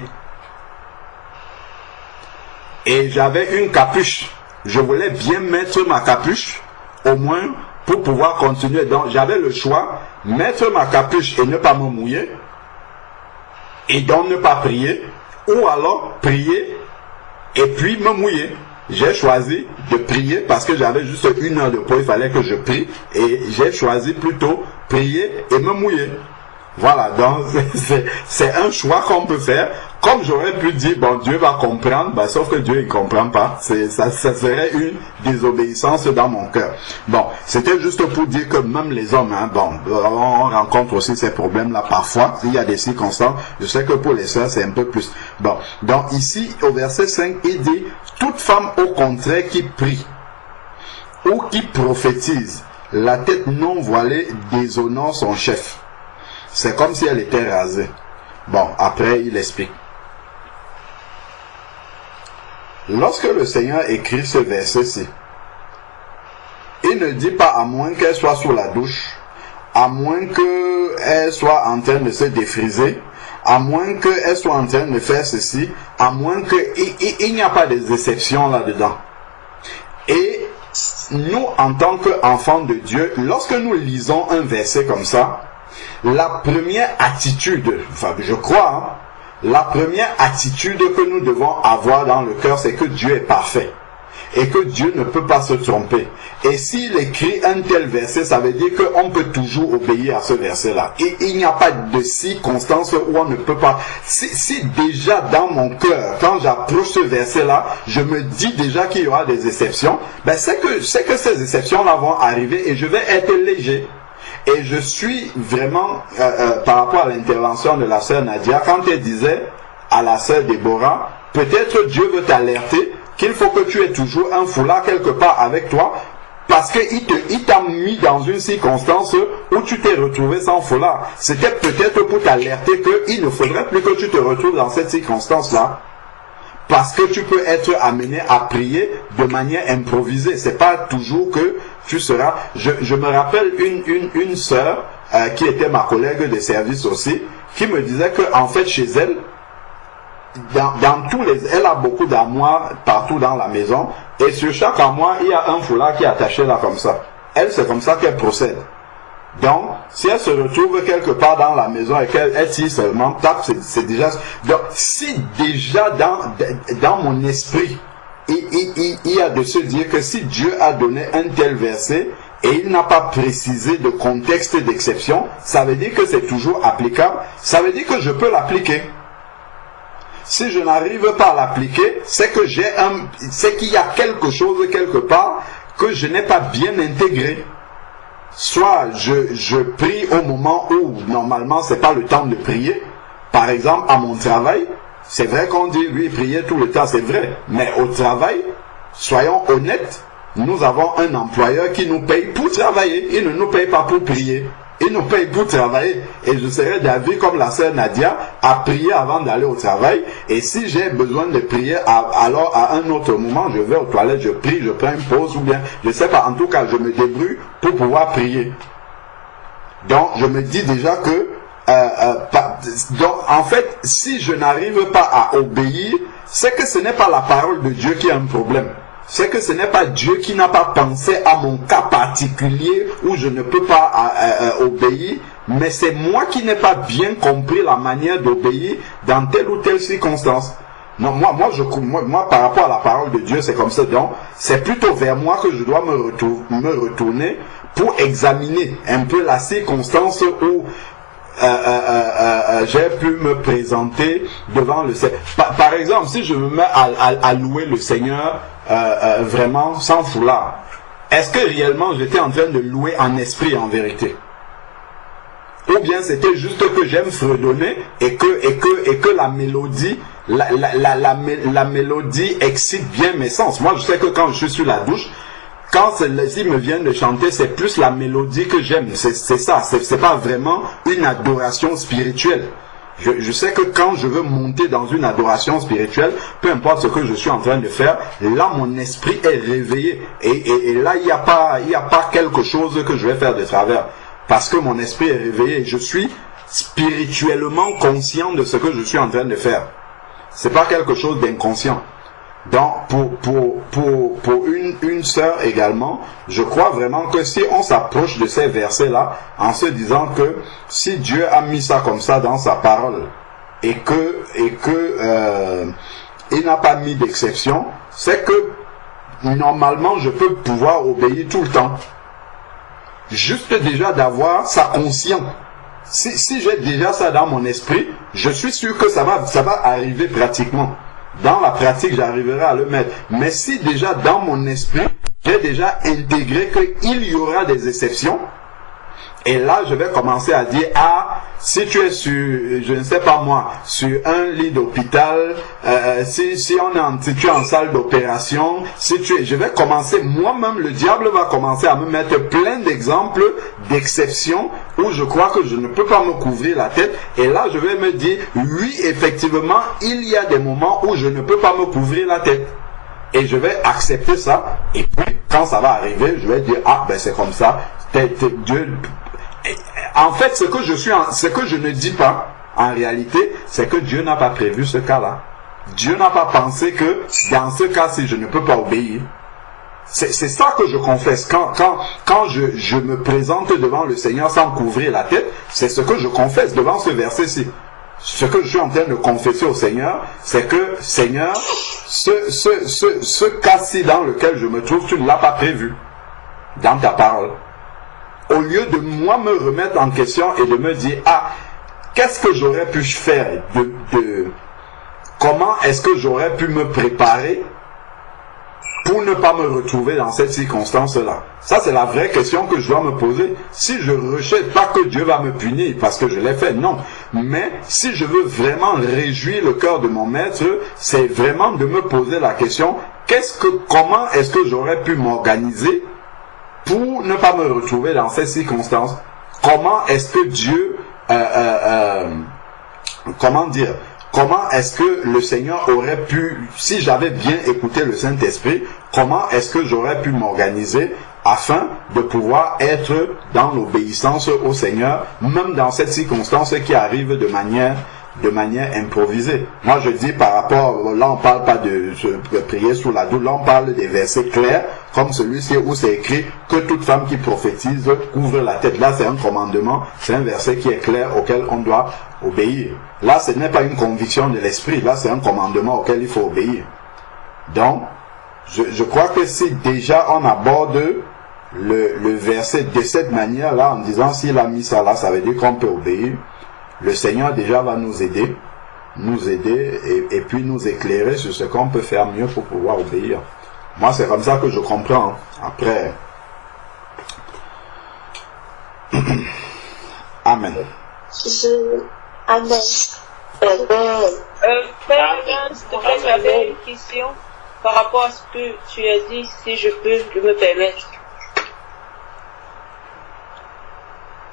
Et j'avais une capuche, je voulais bien mettre ma capuche, au moins pour pouvoir continuer. Donc j'avais le choix, mettre ma capuche et ne pas me mouiller, et donc ne pas prier, ou alors prier et puis me mouiller. J'ai choisi de prier parce que j'avais juste 1 heure de pause, il fallait que je prie, et j'ai choisi plutôt prier et me mouiller. Voilà, donc c'est un choix qu'on peut faire. Comme j'aurais pu dire, bon, Dieu va comprendre, sauf que Dieu ne comprend pas. Ça serait une désobéissance dans mon cœur. Bon, c'était juste pour dire que même les hommes, hein, bon, on rencontre aussi ces problèmes-là parfois. Il y a des circonstances. Je sais que pour les sœurs, c'est un peu plus. Bon, donc ici, au verset 5, il dit, toute femme au contraire qui prie ou qui prophétise, la tête non voilée déshonore son chef. C'est comme si elle était rasée. Bon, après, il explique. Lorsque le Seigneur écrit ce verset-ci, il ne dit pas à moins qu'elle soit sous la douche, à moins qu'elle soit en train de se défriser, à moins qu'elle soit en train de faire ceci, à moins qu'il n'y a pas des exceptions là-dedans. Et nous, en tant qu'enfants de Dieu, lorsque nous lisons un verset comme ça, la première attitude, enfin je crois, hein, la première attitude que nous devons avoir dans le cœur, c'est que Dieu est parfait et que Dieu ne peut pas se tromper. Et s'il écrit un tel verset, ça veut dire qu'on peut toujours obéir à ce verset-là. Et il n'y a pas de circonstance où on ne peut pas. Si déjà dans mon cœur, quand j'approche ce verset-là, je me dis déjà qu'il y aura des exceptions, c'est que ces exceptions-là vont arriver et je vais être léger. Et je suis vraiment, par rapport à l'intervention de la sœur Nadia, quand elle disait à la sœur Déborah, peut-être Dieu veut t'alerter qu'il faut que tu aies toujours un foulard quelque part avec toi, parce qu'il t'a mis dans une circonstance où tu t'es retrouvé sans foulard. C'était peut-être pour t'alerter qu'il ne faudrait plus que tu te retrouves dans cette circonstance-là. Parce que tu peux être amené à prier de manière improvisée. C'est pas toujours que tu seras... Je me rappelle une sœur qui était ma collègue de service aussi, qui me disait que en fait chez elle, elle a beaucoup d'armoires partout dans la maison, et sur chaque armoire il y a un foulard qui est attaché là comme ça. Elle, c'est comme ça qu'elle procède. Donc, si elle se retrouve quelque part dans la maison et qu'elle tire seulement, tape, c'est déjà... Donc, si déjà dans mon esprit, il y a de se dire que si Dieu a donné un tel verset et il n'a pas précisé de contexte d'exception, ça veut dire que c'est toujours applicable, ça veut dire que je peux l'appliquer. Si je n'arrive pas à l'appliquer, c'est qu'il y a quelque chose quelque part que je n'ai pas bien intégré. Soit je prie au moment où normalement c'est pas le temps de prier. Par exemple, à mon travail, c'est vrai qu'on dit oui, prier tout le temps, c'est vrai. Mais au travail, soyons honnêtes, nous avons un employeur qui nous paye pour travailler. Il ne nous paye pas pour prier. Il nous paye pour travailler. Et je serais d'avis comme la sœur Nadia à prier avant d'aller au travail. Et si j'ai besoin de prier, alors à un autre moment, je vais aux toilettes, je prie, je prends une pause ou bien, je ne sais pas, en tout cas, je me débrouille pour pouvoir prier. Donc, je me dis déjà que, donc, en fait, si je n'arrive pas à obéir, c'est que ce n'est pas la parole de Dieu qui a un problème. C'est que ce n'est pas Dieu qui n'a pas pensé à mon cas particulier où je ne peux pas obéir, mais c'est moi qui n'ai pas bien compris la manière d'obéir dans telle ou telle circonstance. Non, moi, par rapport à la parole de Dieu, c'est comme ça. Donc, c'est plutôt vers moi que je dois me retourner pour examiner un peu la circonstance où j'ai pu me présenter devant le Seigneur. Par exemple, si je me mets à louer le Seigneur vraiment sans foulard, est-ce que réellement j'étais en train de louer en esprit en vérité? Ou bien c'était juste que j'aime fredonner et que la mélodie la mélodie excite bien mes sens. Moi je sais que quand je suis sur la douche, quand celle-ci me vient de chanter, c'est plus la mélodie que j'aime. C'est ça, c'est pas vraiment une adoration spirituelle. Je sais que quand je veux monter dans une adoration spirituelle, peu importe ce que je suis en train de faire, là mon esprit est réveillé. Et là il n'y a pas quelque chose que je vais faire de travers. Parce que mon esprit est réveillé et je suis spirituellement conscient de ce que je suis en train de faire. C'est pas quelque chose d'inconscient. Donc, pour une sœur également, je crois vraiment que si on s'approche de ces versets-là, en se disant que si Dieu a mis ça comme ça dans sa parole, et que il n'a pas mis d'exception, c'est que normalement je peux pouvoir obéir tout le temps. Juste déjà d'avoir sa conscience. Si j'ai déjà ça dans mon esprit, je suis sûr que ça va arriver pratiquement. Dans la pratique, j'arriverai à le mettre. Mais si déjà dans mon esprit, j'ai déjà intégré qu'il y aura des exceptions, et là, je vais commencer à dire, si tu es sur, je ne sais pas moi, sur un lit d'hôpital, si tu es en salle d'opération, je vais commencer, moi-même, le diable va commencer à me mettre plein d'exemples d'exceptions où je crois que je ne peux pas me couvrir la tête. Et là, je vais me dire, oui, effectivement, il y a des moments où je ne peux pas me couvrir la tête. Et je vais accepter ça. Et puis, quand ça va arriver, je vais dire, c'est comme ça. Dieu. En fait, ce que je ne dis pas, en réalité, c'est que Dieu n'a pas prévu ce cas-là. Dieu n'a pas pensé que dans ce cas-ci, je ne peux pas obéir. C'est ça que je confesse. Quand je me présente devant le Seigneur sans couvrir la tête, c'est ce que je confesse devant ce verset-ci. Ce que je suis en train de confesser au Seigneur, c'est que, Seigneur, ce cas-ci dans lequel je me trouve, tu ne l'as pas prévu dans ta parole. Au lieu de moi me remettre en question et de me dire, qu'est-ce que j'aurais pu faire comment est-ce que j'aurais pu me préparer pour ne pas me retrouver dans cette circonstance-là? Ça, c'est la vraie question que je dois me poser. Si je rejette, pas que Dieu va me punir parce que je l'ai fait, non. Mais si je veux vraiment réjouir le cœur de mon maître, c'est vraiment de me poser la question, comment est-ce que j'aurais pu m'organiser pour ne pas me retrouver dans ces circonstances? Comment est-ce que Dieu, comment est-ce que le Seigneur aurait pu, si j'avais bien écouté le Saint-Esprit, comment est-ce que j'aurais pu m'organiser afin de pouvoir être dans l'obéissance au Seigneur, même dans cette circonstance qui arrive de manière improvisée. Moi je dis par rapport, là on parle pas de prier sous la douche, là on parle des versets clairs, comme celui-ci où c'est écrit que toute femme qui prophétise couvre la tête. Là c'est un commandement, c'est un verset qui est clair auquel on doit obéir. Là ce n'est pas une conviction de l'esprit, là c'est un commandement auquel il faut obéir. Donc, je crois que si déjà on aborde le verset de cette manière-là, en disant s'il a mis ça là, ça veut dire qu'on peut obéir. Le Seigneur déjà va nous aider et puis nous éclairer sur ce qu'on peut faire mieux pour pouvoir obéir. Moi, c'est comme ça que je comprends. Après. Amen. Amen. Frère Alain, s'il te plaît, j'avais une question par rapport à ce que tu as dit, si je peux me permettre.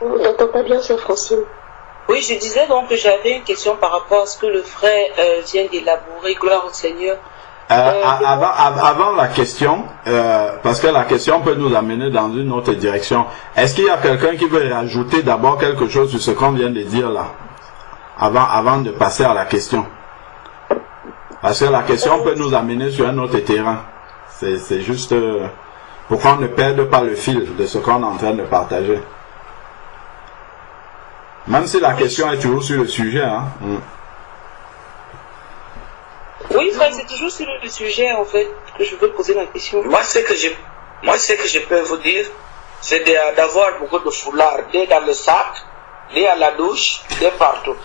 On n'entend pas bien, sœur Francine. Oui, je disais donc que j'avais une question par rapport à ce que le frère vient d'élaborer. Gloire au Seigneur. Avant la question, parce que la question peut nous amener dans une autre direction. Est-ce qu'il y a quelqu'un qui veut rajouter d'abord quelque chose sur ce qu'on vient de dire là, avant de passer à la question? Parce que la question peut nous amener sur un autre terrain. C'est juste pour qu'on ne perde pas le fil de ce qu'on est en train de partager. Même si la question est toujours sur le sujet. Hein. Oui, frère, c'est toujours sur le sujet, en fait, que je veux poser ma question. Moi, ce que je peux vous dire, c'est d'avoir beaucoup de foulards, dès dans le sac, dès à la douche, dès partout.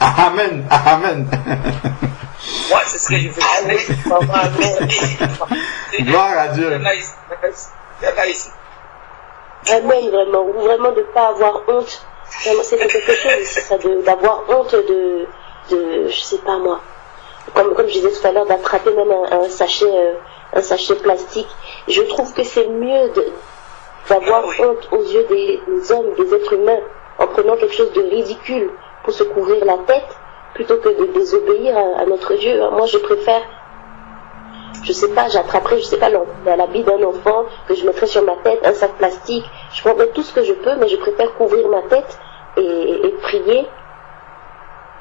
Amen, amen. Moi, c'est ce que je veux dire. Amen. Gloire à Dieu. Amen, vraiment. Vraiment de ne pas avoir honte. Vraiment, c'est quelque chose, c'est ça, d'avoir honte de, je sais pas moi. Comme je disais tout à l'heure, d'attraper même un sachet plastique. Je trouve que c'est mieux d'avoir honte aux yeux des hommes, des êtres humains, en prenant quelque chose de ridicule pour se couvrir la tête, plutôt que de désobéir à notre Dieu. Moi, je préfère, je sais pas, j'attraperai, je sais pas, l'habit d'un enfant, que je mettrai sur ma tête, un sac plastique. Je prendrai tout ce que je peux, mais je préfère couvrir ma tête et prier.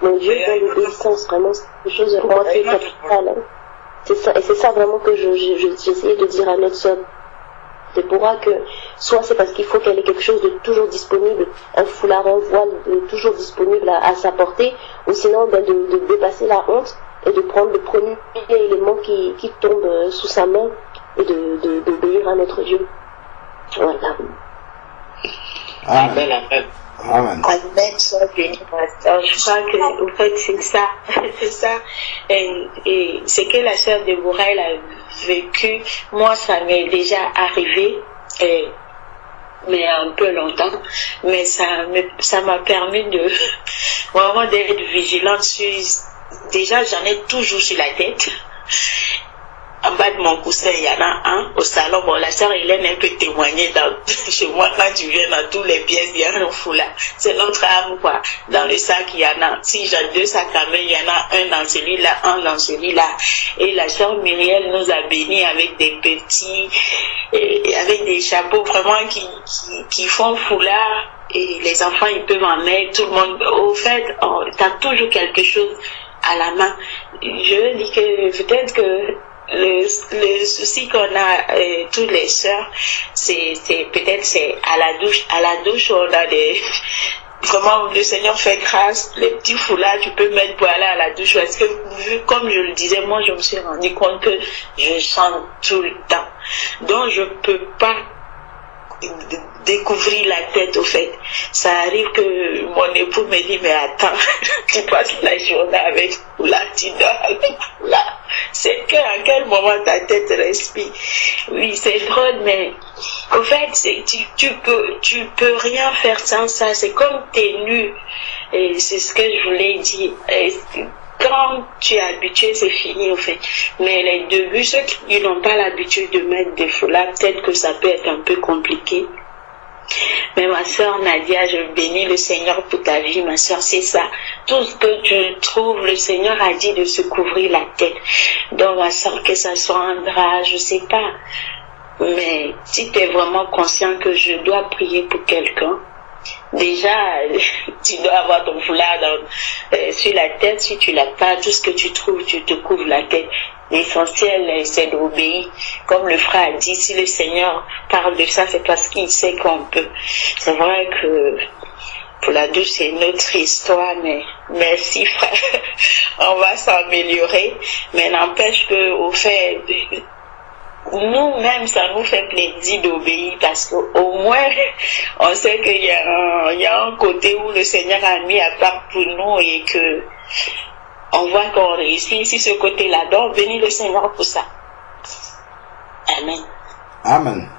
Mon Dieu, dans l'obéissance, vraiment, c'est quelque chose pour moi qui est capital. Hein. C'est ça, et c'est ça vraiment que j'essayais de dire à notre sœur Déborah, que soit c'est parce qu'il faut qu'elle ait quelque chose de toujours disponible, un foulard, un voile toujours disponible à sa portée, ou sinon de dépasser la honte et de prendre le premier élément qui tombe sous sa main et d'obéir à notre Dieu. Voilà. Amen, amen. Amen. Amen, sois béni, pasteur. Je crois que, en fait, c'est ça. C'est ça. Et ce que la sœur Déborah, elle a vécu, moi, ça m'est déjà arrivé, mais un peu longtemps. Mais ça m'a permis de vraiment d'être vigilante sur. Déjà, j'en ai toujours sur la tête. En bas de mon coussin, il y en a un au salon. Bon, la sœur Hélène, elle peut témoigner chez moi, quand tu viens dans toutes les pièces, il y a un foulard. C'est notre âme, quoi. Dans le sac, il y en a. Si j'ai 2 sacs à main, il y en a un dans celui-là, un dans celui-là. Et la sœur Myriel nous a bénis avec des petits, avec des chapeaux vraiment qui font foulard. Et les enfants, ils peuvent en mettre, tout le monde. Au fait, t'as toujours quelque chose à la main. Je dis que peut-être que le souci qu'on a toutes les sœurs, c'est peut-être c'est à la douche on a des vraiment le Seigneur fait grâce, les petits foulards tu peux mettre pour aller à la douche, parce que comme je le disais, moi je me suis rendu compte que je chante tout le temps, donc je peux pas découvrir la tête. Au fait, ça arrive que mon époux me dit, mais attends, tu passes la journée avec là, tu dors avec là, c'est qu'à quel moment ta tête respire. Oui, c'est drôle, mais au fait, tu peux rien faire sans ça. C'est comme t'es nu, et c'est ce que je voulais dire. Quand tu es habitué, c'est fini, au fait. Mais les débuts, ceux qui n'ont pas l'habitude de mettre des foulards, peut-être que ça peut être un peu compliqué. Mais ma soeur Nadia, je bénis le Seigneur pour ta vie, ma soeur, c'est ça. Tout ce que tu trouves, le Seigneur a dit de se couvrir la tête. Donc ma soeur, que ça soit un drap, je sais pas. Mais si tu es vraiment conscient que je dois prier pour quelqu'un, déjà, tu dois avoir ton foulard sur la tête. Si tu l'as pas, tout ce que tu trouves, tu te couvres la tête. L'essentiel, c'est d'obéir. Comme le frère a dit, si le Seigneur parle de ça, c'est parce qu'il sait qu'on peut. C'est vrai que pour la douche, c'est une autre histoire, mais merci frère. On va s'améliorer. Mais n'empêche que, au fait, nous-mêmes, ça nous fait plaisir d'obéir, parce qu'au moins, on sait qu'il y a un côté où le Seigneur a mis à part pour nous, et que on voit qu'on réussit ici ce côté-là. Donc, bénis le Seigneur pour ça. Amen. Amen.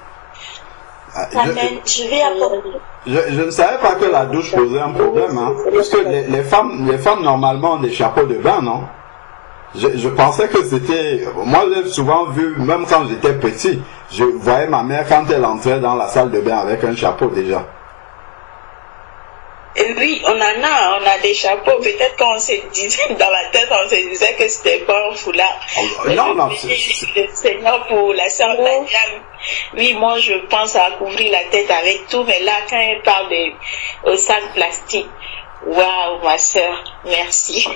Amen. Je vais apporter. Je ne savais pas que la douche posait un problème, hein, parce que les femmes normalement ont des chapeaux de bain, non? Je pensais que c'était... Moi, j'ai souvent vu, même quand j'étais petit, je voyais ma mère quand elle entrait dans la salle de bain avec un chapeau déjà. Et oui, on a des chapeaux. Peut-être qu'on se disait dans la tête, on se disait que c'était pas un foulard. Non, Le Seigneur pour la sœur Tania. Oui, moi je pense à couvrir la tête avec tout, mais là quand elle parle au sac plastique, waouh ma sœur, merci.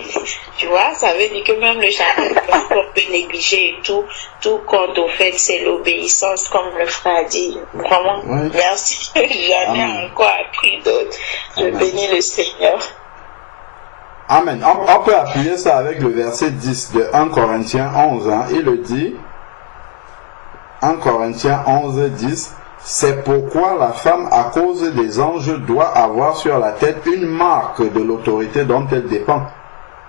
Tu vois, ça veut dire que même le chapeau qu'on peut négliger et tout compte au fait, c'est l'obéissance comme le frère a dit. Vraiment, oui. Merci. J'en ai encore appris d'autres. Je bénis le Seigneur. Amen. On peut appuyer ça avec le verset 10 de 1 Corinthiens 11. Hein. Il le dit, 1 Corinthiens 11, 10, c'est pourquoi la femme, à cause des anges, doit avoir sur la tête une marque de l'autorité dont elle dépend.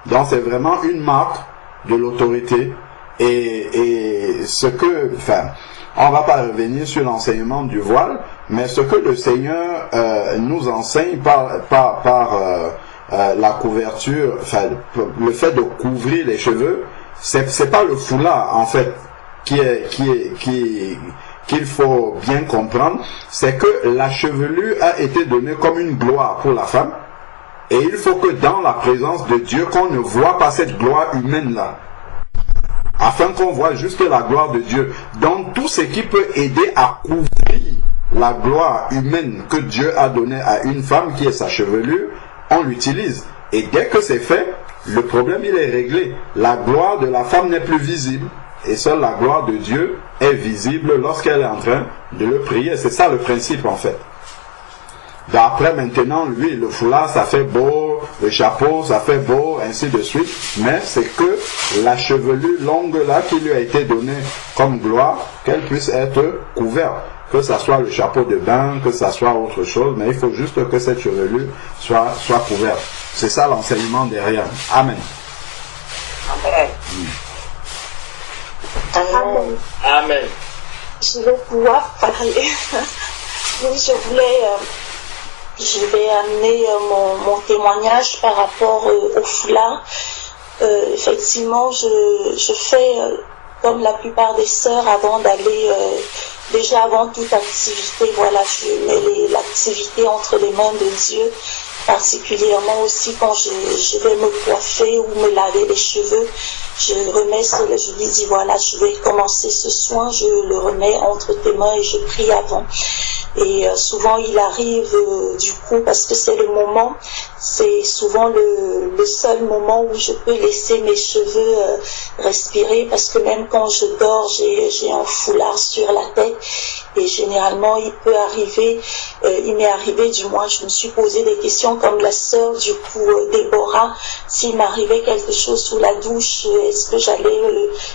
Donc c'est vraiment une marque de l'autorité. Et ce que, enfin, on va pas revenir sur l'enseignement du voile, mais ce que le Seigneur nous enseigne par la couverture, enfin, le fait de couvrir les cheveux, c'est pas le foulard en fait qu'il faut bien comprendre, c'est que la chevelure a été donnée comme une gloire pour la femme, et il faut que dans la présence de Dieu, qu'on ne voit pas cette gloire humaine là, afin qu'on voit juste la gloire de Dieu. Donc tout ce qui peut aider à couvrir la gloire humaine que Dieu a donnée à une femme, qui est sa chevelure, on l'utilise. Et dès que c'est fait, le problème il est réglé. La gloire de la femme n'est plus visible, et seule la gloire de Dieu est visible lorsqu'elle est en train de le prier. C'est ça le principe en fait. D'après maintenant, lui, le foulard, ça fait beau, le chapeau, ça fait beau, ainsi de suite. Mais c'est que la chevelure longue là qui lui a été donnée comme gloire, qu'elle puisse être couverte. Que ça soit le chapeau de bain, que ça soit autre chose, mais il faut juste que cette chevelure soit couverte. C'est ça l'enseignement derrière. Amen. Amen. Amen. Amen. Je vais pouvoir parler. Oui, je vais amener mon témoignage par rapport au foulard. Effectivement, je fais comme la plupart des sœurs avant d'aller, déjà avant toute activité, voilà, je mets l'activité entre les mains de Dieu, particulièrement aussi quand je vais me coiffer ou me laver les cheveux. Je lui dis voilà, je vais commencer ce soin, je le remets entre tes mains et je prie avant. Et souvent il arrive du coup, parce que c'est le moment, c'est souvent le seul moment où je peux laisser mes cheveux respirer, parce que même quand je dors, j'ai un foulard sur la tête. Et généralement, il m'est arrivé, du moins, je me suis posé des questions comme la sœur, du coup, Déborah, s'il m'arrivait quelque chose sous la douche, est-ce que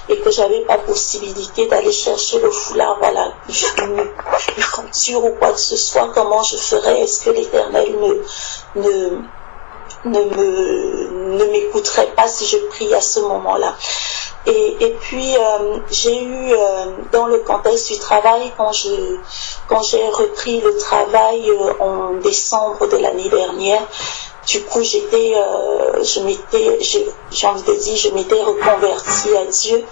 et que j'avais pas possibilité d'aller chercher le foulard, voilà, une fracture ou quoi que ce soit, comment je ferais, est-ce que l'Éternel ne m'écouterait pas si je prie à ce moment-là. Et puis j'ai eu dans le contexte du travail, quand j'ai repris le travail en décembre de l'année dernière, du coup je m'étais reconvertie à Dieu,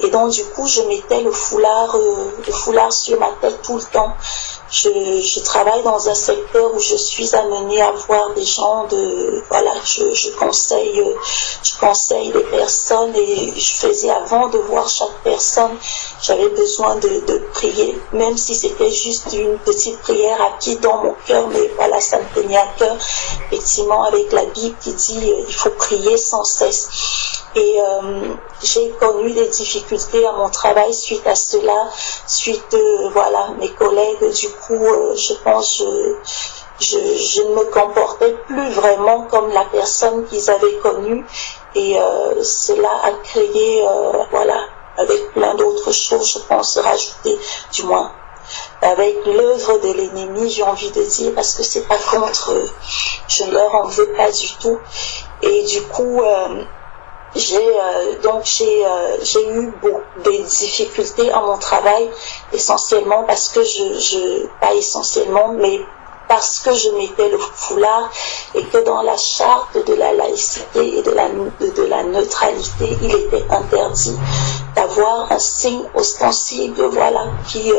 et donc du coup je mettais le foulard sur ma tête tout le temps. Je travaille dans un secteur où je suis amenée à voir des gens je conseille des personnes, et je faisais, avant de voir chaque personne, j'avais besoin de prier, même si c'était juste une petite prière acquise dans mon cœur, mais voilà, ça me tenait à cœur, effectivement, avec la Bible qui dit il faut prier sans cesse. Et j'ai connu des difficultés à mon travail suite à cela, mes collègues, du coup, je pense, je ne me comportais plus vraiment comme la personne qu'ils avaient connue, et cela a créé, avec plein d'autres choses, je pense, rajouter, du moins, avec l'œuvre de l'ennemi, j'ai envie de dire, parce que c'est pas contre eux, je ne leur en veux pas du tout. Et du coup, j'ai eu des difficultés à mon travail, essentiellement parce que pas essentiellement, mais parce que je mettais le foulard et que dans la charte de la laïcité et de la neutralité, il était interdit d'avoir un signe ostensible, voilà, qui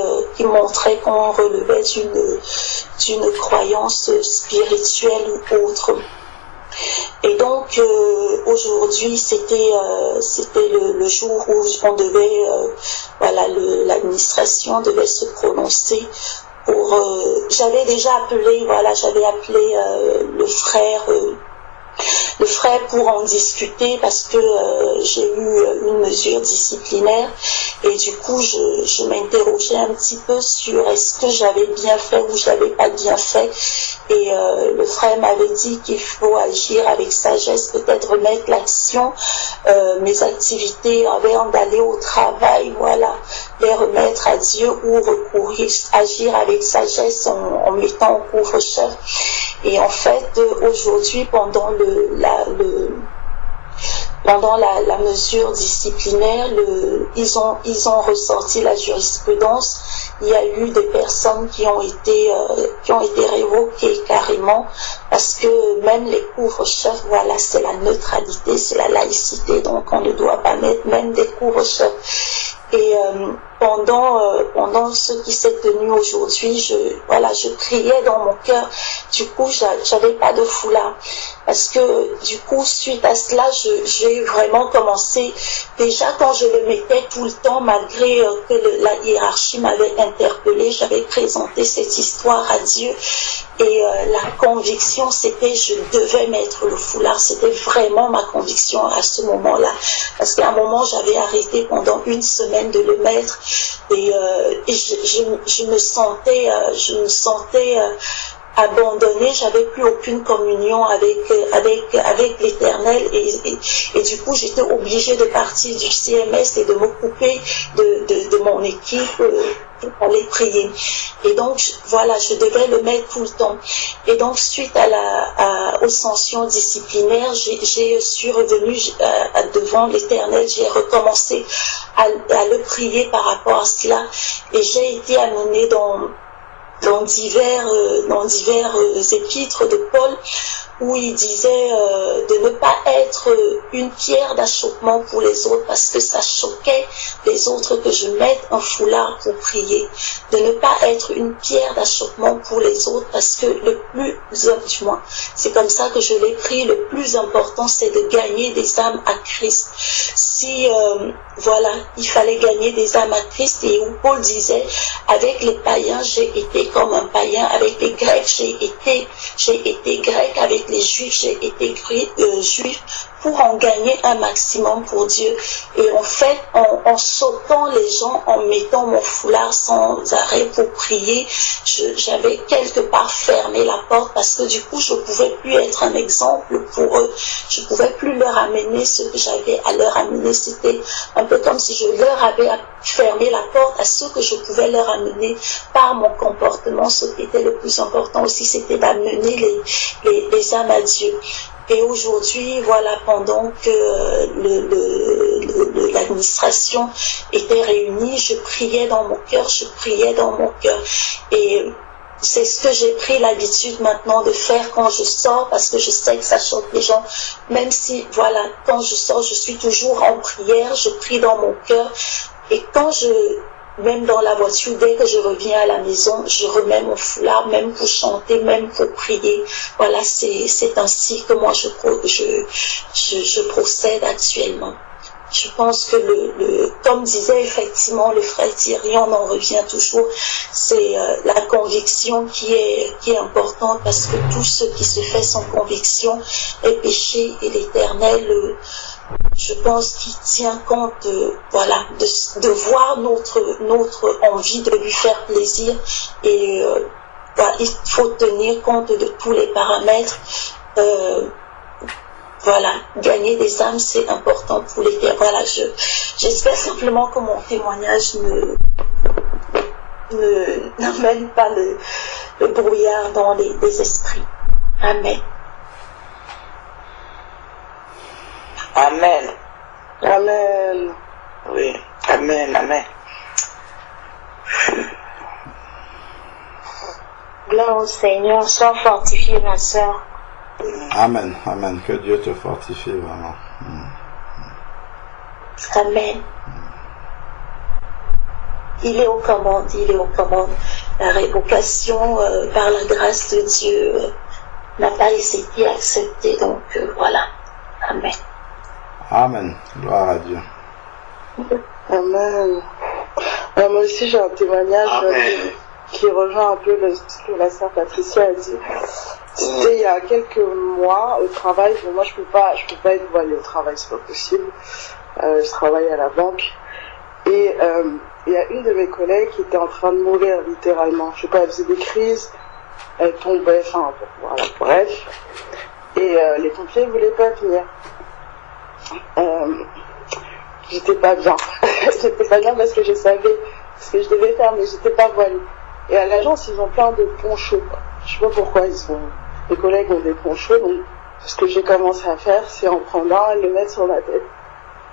montrait qu'on relevait d'une croyance spirituelle ou autre. Et donc aujourd'hui c'était le jour où on devait l'administration devait se prononcer pour j'avais appelé le frère pour en discuter parce que j'ai eu une mesure disciplinaire et du coup je m'interrogeais un petit peu sur est-ce que j'avais bien fait ou j'avais pas bien fait et le frère m'avait dit qu'il faut agir avec sagesse, peut-être remettre l'action, mes activités avant d'aller au travail, voilà, les remettre à Dieu ou agir avec sagesse en mettant au couvre-chef. Et en fait, aujourd'hui, pendant la mesure disciplinaire, ils ont ressorti la jurisprudence. Il y a eu des personnes qui ont été révoquées carrément parce que même les couvre-chefs, voilà, c'est la neutralité, c'est la laïcité, donc on ne doit pas mettre même des couvre-chefs. Et pendant ce qui s'est tenu aujourd'hui, je priais dans mon cœur. Du coup, j'avais pas de foulard. Parce que, du coup, suite à cela, j'ai vraiment commencé, déjà quand je le mettais tout le temps, malgré que la hiérarchie m'avait interpellée, j'avais présenté cette histoire à Dieu. Et la conviction, c'était je devais mettre le foulard. C'était vraiment ma conviction à ce moment-là. Parce qu'à un moment, j'avais arrêté pendant une semaine de le mettre. Et je me sentais abandonnée, j'avais plus aucune communion avec l'Éternel et du coup j'étais obligée de partir du CMS et de me couper de mon équipe pour aller prier. Et donc voilà, je devais le mettre tout le temps. Et donc suite aux sanctions disciplinaires, je suis revenue devant l'Éternel, j'ai recommencé à le prier par rapport à cela et j'ai été amenée dans divers épîtres de Paul où il disait de ne pas être une pierre d'achoppement pour les autres parce que ça choquait les autres que je mette un foulard pour prier, de ne pas être une pierre d'achoppement pour les autres parce que c'est comme ça que je l'ai pris, le plus important c'est de gagner des âmes à Christ. Il fallait gagner des âmes à Christ et où Paul disait avec les païens j'ai été comme un païen, avec les Grecs j'ai été grec, avec les Juifs j'ai été juif pour en gagner un maximum pour Dieu. Et en fait, en sautant les gens, en mettant mon foulard sans arrêt pour prier, j'avais quelque part fermé la porte parce que du coup, je pouvais plus être un exemple pour eux. Je pouvais plus leur amener ce que j'avais à leur amener. C'était un peu comme si je leur avais fermé la porte à ce que je pouvais leur amener par mon comportement. Ce qui était le plus important aussi, c'était d'amener les âmes à Dieu. Et aujourd'hui, voilà, pendant que l'administration était réunie, je priais dans mon cœur. Et c'est ce que j'ai pris l'habitude maintenant de faire quand je sors, parce que je sais que ça choque les gens. Même si, voilà, quand je sors, je suis toujours en prière, je prie dans mon cœur. Et même dans la voiture, dès que je reviens à la maison, je remets mon foulard, même pour chanter, même pour prier. Voilà, c'est ainsi que moi je procède actuellement. Je pense que comme disait effectivement le frère Thierry, on en revient toujours, c'est la conviction qui est importante parce que tout ce qui se fait sans conviction est péché et l'Éternel, je pense qu'il tient compte de voir notre envie de lui faire plaisir et il faut tenir compte de tous les paramètres. Gagner des âmes, c'est important pour les terres. Voilà, j'espère simplement que mon témoignage n'amène pas le brouillard dans les esprits. Amen. Amen. Amen. Oui, amen, amen. Gloire au Seigneur, sois fortifiée, ma sœur. Amen, amen. Que Dieu te fortifie vraiment. Amen. Il est aux commandes, il est aux commandes. La révocation, par la grâce de Dieu, n'a pas été acceptée. Donc voilà. Amen. Amen. Gloire à Dieu. Amen. Moi aussi, j'ai un témoignage qui rejoint un peu ce que la sœur Patricia a dit. C'était il y a quelques mois au travail. Bon, moi, je peux pas être voilée au travail, c'est pas possible. Je travaille à la banque. Et il y a une de mes collègues qui était en train de mourir littéralement. Je sais pas, elle faisait des crises, elle tombait, enfin, voilà, bref. Et les pompiers ne voulaient pas venir. J'étais pas bien. J'étais pas bien parce que je savais ce que je devais faire, mais j'étais pas voilée. Et à l'agence, ils ont plein de ponchos. Je sais pas pourquoi les collègues ont des ponchos. Donc, ce que j'ai commencé à faire, c'est en prendre un et le mettre sur la tête.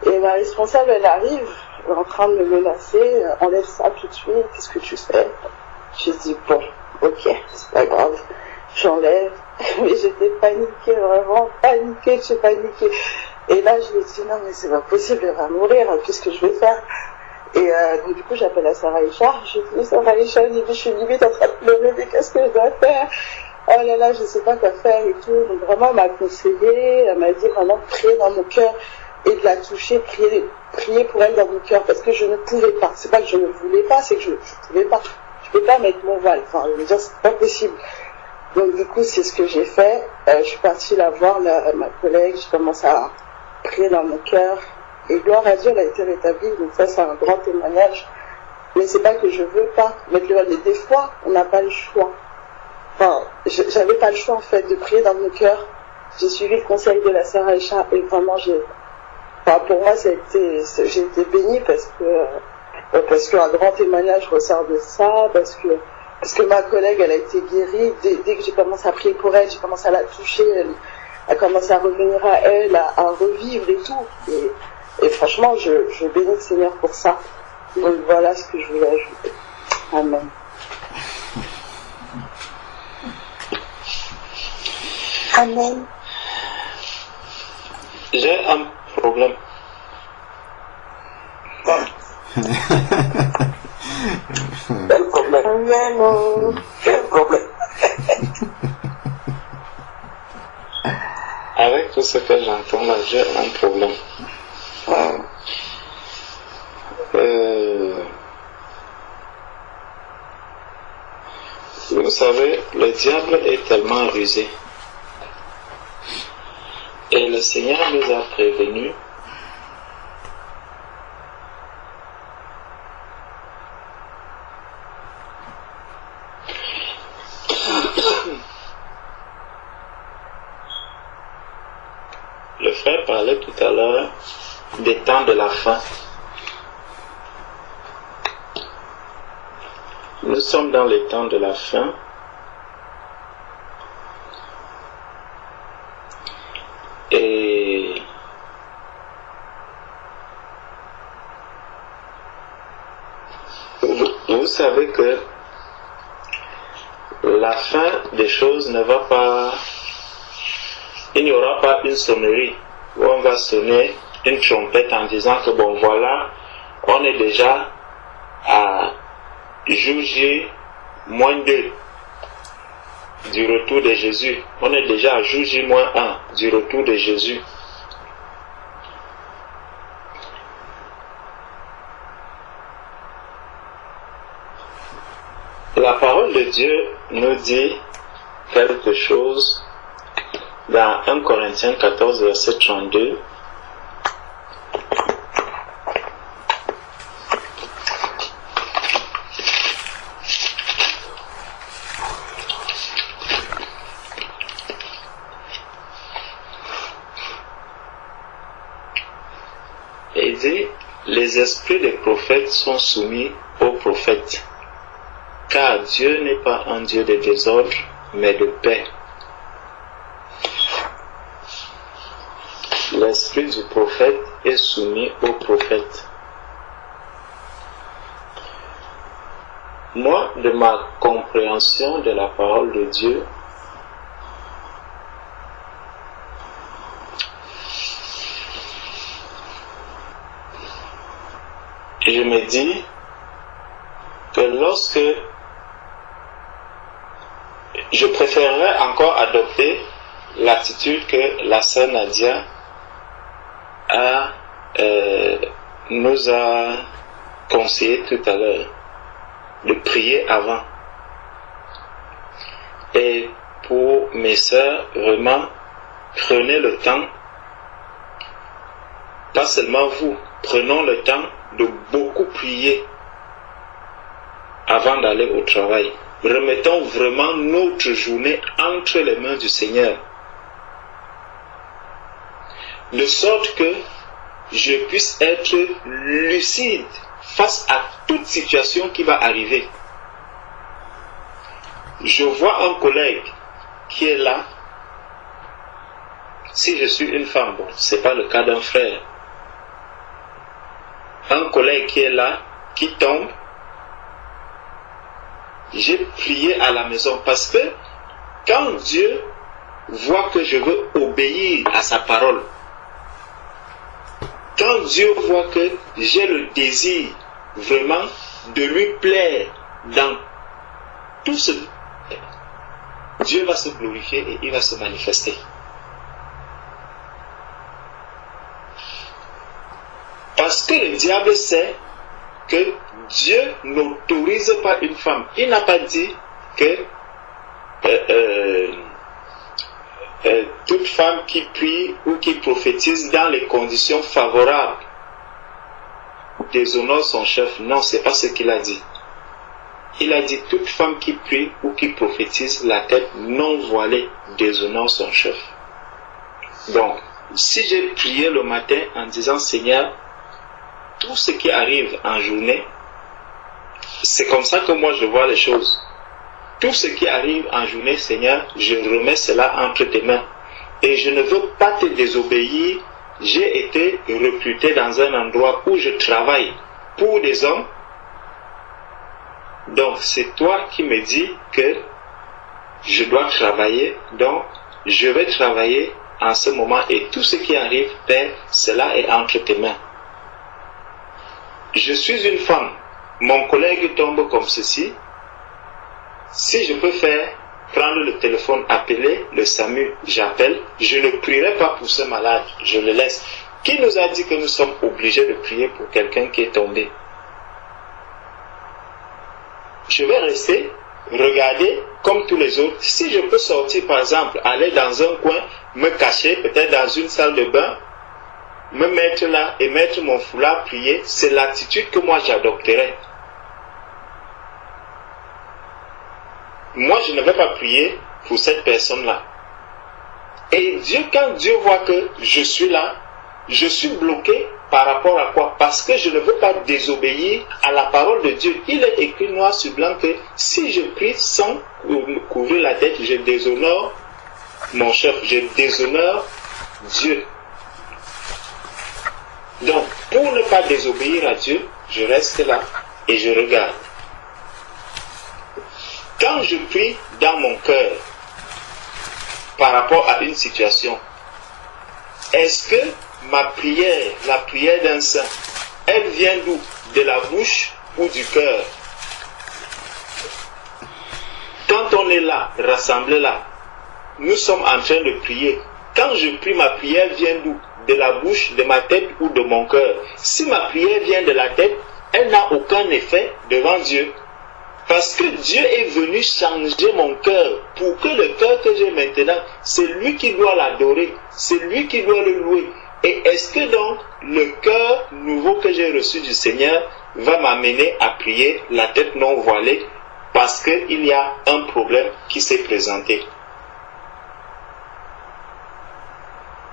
Et ma responsable, elle arrive, elle est en train de me menacer, enlève ça tout de suite, qu'est-ce que tu fais? J'ai dit, bon, ok, c'est pas grave, j'enlève. Mais j'étais paniquée, vraiment paniquée, j'ai paniqué. Et là, je lui ai dit, non, mais c'est pas possible, elle va mourir, qu'est-ce que je vais faire? Et donc, du coup, j'appelle la Sarah Richard, je dis, Sarah Richard, je suis limite en train de pleurer, mais qu'est-ce que je dois faire? Oh là là, je sais pas quoi faire et tout. Donc, vraiment, elle m'a conseillé, elle m'a dit vraiment de prier dans mon cœur et de la toucher, prier pour elle dans mon cœur, parce que je ne pouvais pas. C'est pas que je ne voulais pas, c'est que je ne pouvais pas. Je peux pas mettre mon voile, enfin, je veux dire, c'est pas possible. Donc, du coup, c'est ce que j'ai fait. Je suis partie la voir, ma collègue, je commence à prier dans mon cœur. Et gloire à Dieu, elle a été rétablie, donc ça, c'est un grand témoignage. Mais c'est pas que je veux pas mettre le voile, mais des fois, on n'a pas le choix. Enfin, j'avais pas le choix, en fait, de prier dans mon cœur. J'ai suivi le conseil de la sœur Aïcha, et vraiment, pour moi, j'ai été bénie parce qu'un grand témoignage ressort de ça, parce que ma collègue, elle a été guérie. Dès que j'ai commencé à prier pour elle, j'ai commencé à la toucher, elle a commencé à revenir à elle, à revivre et tout. Et franchement, je bénis le Seigneur pour ça. Donc voilà ce que je voulais ajouter. Amen. Amen. J'ai un problème. Quel problème? Amen. Quel problème? Avec tout ce que j'entends là, j'ai un problème. Vous savez, le diable est tellement rusé. Et le Seigneur nous a prévenus le frère parlait tout à l'heure des temps de la fin. Nous sommes dans les temps de la fin. Et vous savez que la fin des choses ne va pas... Il n'y aura pas une sonnerie où on va sonner une trompette en disant que bon voilà, on est déjà à jour J -2 du retour de Jésus. On est déjà à jour J-1 du retour de Jésus. La parole de Dieu nous dit quelque chose dans 1 Corinthiens 14, verset 32. Et il dit, les esprits des prophètes sont soumis aux prophètes, car Dieu n'est pas un Dieu de désordre, mais de paix. Les l'esprit du prophète est soumis au prophète. Moi, de ma compréhension de la parole de Dieu, je me dis que lorsque je préférerais encore adopter l'attitude que la sœur Nadia nous a conseillé tout à l'heure, de prier avant. Et pour mes sœurs, vraiment, prenez le temps, pas seulement vous, prenons le temps de beaucoup prier avant d'aller au travail. Remettons vraiment notre journée entre les mains du Seigneur, de sorte que je puisse être lucide face à toute situation qui va arriver. Je vois un collègue qui est là. Si je suis une femme, bon, ce n'est pas le cas d'un frère. Un collègue qui est là, qui tombe. J'ai prié à la maison parce que quand Dieu voit que je veux obéir à sa parole, quand Dieu voit que j'ai le désir vraiment de lui plaire dans tout ce, Dieu va se glorifier et il va se manifester. Parce que le diable sait que Dieu n'autorise pas une femme. Il n'a pas dit que toute femme qui prie ou qui prophétise dans les conditions favorables déshonore son chef. Non, ce n'est pas ce qu'il a dit. Il a dit toute femme qui prie ou qui prophétise la tête non voilée déshonore son chef. Donc, si j'ai prié le matin en disant Seigneur, tout ce qui arrive en journée, c'est comme ça que moi je vois les choses. Tout ce qui arrive en journée, Seigneur, je remets cela entre tes mains. Et je ne veux pas te désobéir. J'ai été recruté dans un endroit où je travaille pour des hommes. Donc c'est toi qui me dis que je dois travailler. Donc je vais travailler en ce moment. Et tout ce qui arrive, Père, cela est entre tes mains. Je suis une femme. Mon collègue tombe comme ceci. Si je peux faire, prendre le téléphone, appeler le SAMU, j'appelle. Je ne prierai pas pour ce malade, je le laisse. Qui nous a dit que nous sommes obligés de prier pour quelqu'un qui est tombé? Je vais rester, regarder comme tous les autres. Si je peux sortir par exemple, aller dans un coin, me cacher, peut-être dans une salle de bain, me mettre là et mettre mon foulard, prier, c'est l'attitude que moi j'adopterai. Moi, je ne vais pas prier pour cette personne-là. Et Dieu, quand Dieu voit que je suis là, je suis bloqué par rapport à quoi? Parce que je ne veux pas désobéir à la parole de Dieu. Il est écrit noir sur blanc que si je prie sans me couvrir la tête, je déshonore mon chef, je déshonore Dieu. Donc, pour ne pas désobéir à Dieu, je reste là et je regarde. Quand je prie dans mon cœur par rapport à une situation, est-ce que ma prière, la prière d'un saint, elle vient d'où? De la bouche ou du cœur? Quand on est là, rassemblé là, nous sommes en train de prier. Quand je prie, ma prière vient d'où? De la bouche, de ma tête ou de mon cœur? Si ma prière vient de la tête, elle n'a aucun effet devant Dieu. Parce que Dieu est venu changer mon cœur pour que le cœur que j'ai maintenant, c'est lui qui doit l'adorer, c'est lui qui doit le louer. Et est-ce que donc le cœur nouveau que j'ai reçu du Seigneur va m'amener à prier la tête non voilée parce qu'il y a un problème qui s'est présenté?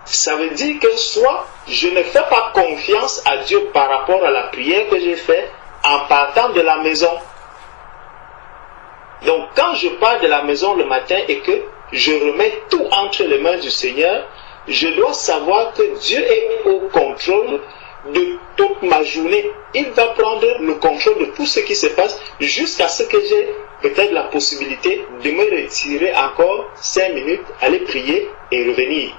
Ça veut dire que soit je ne fais pas confiance à Dieu par rapport à la prière que j'ai faite en partant de la maison. Donc quand je pars de la maison le matin et que je remets tout entre les mains du Seigneur, je dois savoir que Dieu est au contrôle de toute ma journée. Il va prendre le contrôle de tout ce qui se passe jusqu'à ce que j'ai peut-être la possibilité de me retirer encore 5 minutes, aller prier et revenir.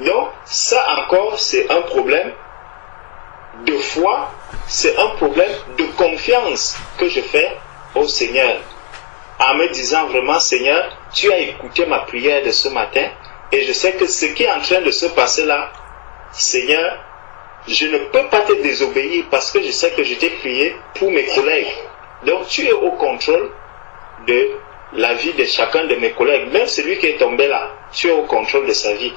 Donc, ça encore, c'est un problème de foi, c'est un problème de confiance que je fais au Seigneur. En me disant vraiment, Seigneur, tu as écouté ma prière de ce matin et je sais que ce qui est en train de se passer là, Seigneur, je ne peux pas te désobéir parce que je sais que je t'ai prié pour mes collègues. Donc, tu es au contrôle de la vie de chacun de mes collègues. Même celui qui est tombé là, tu es au contrôle de sa vie.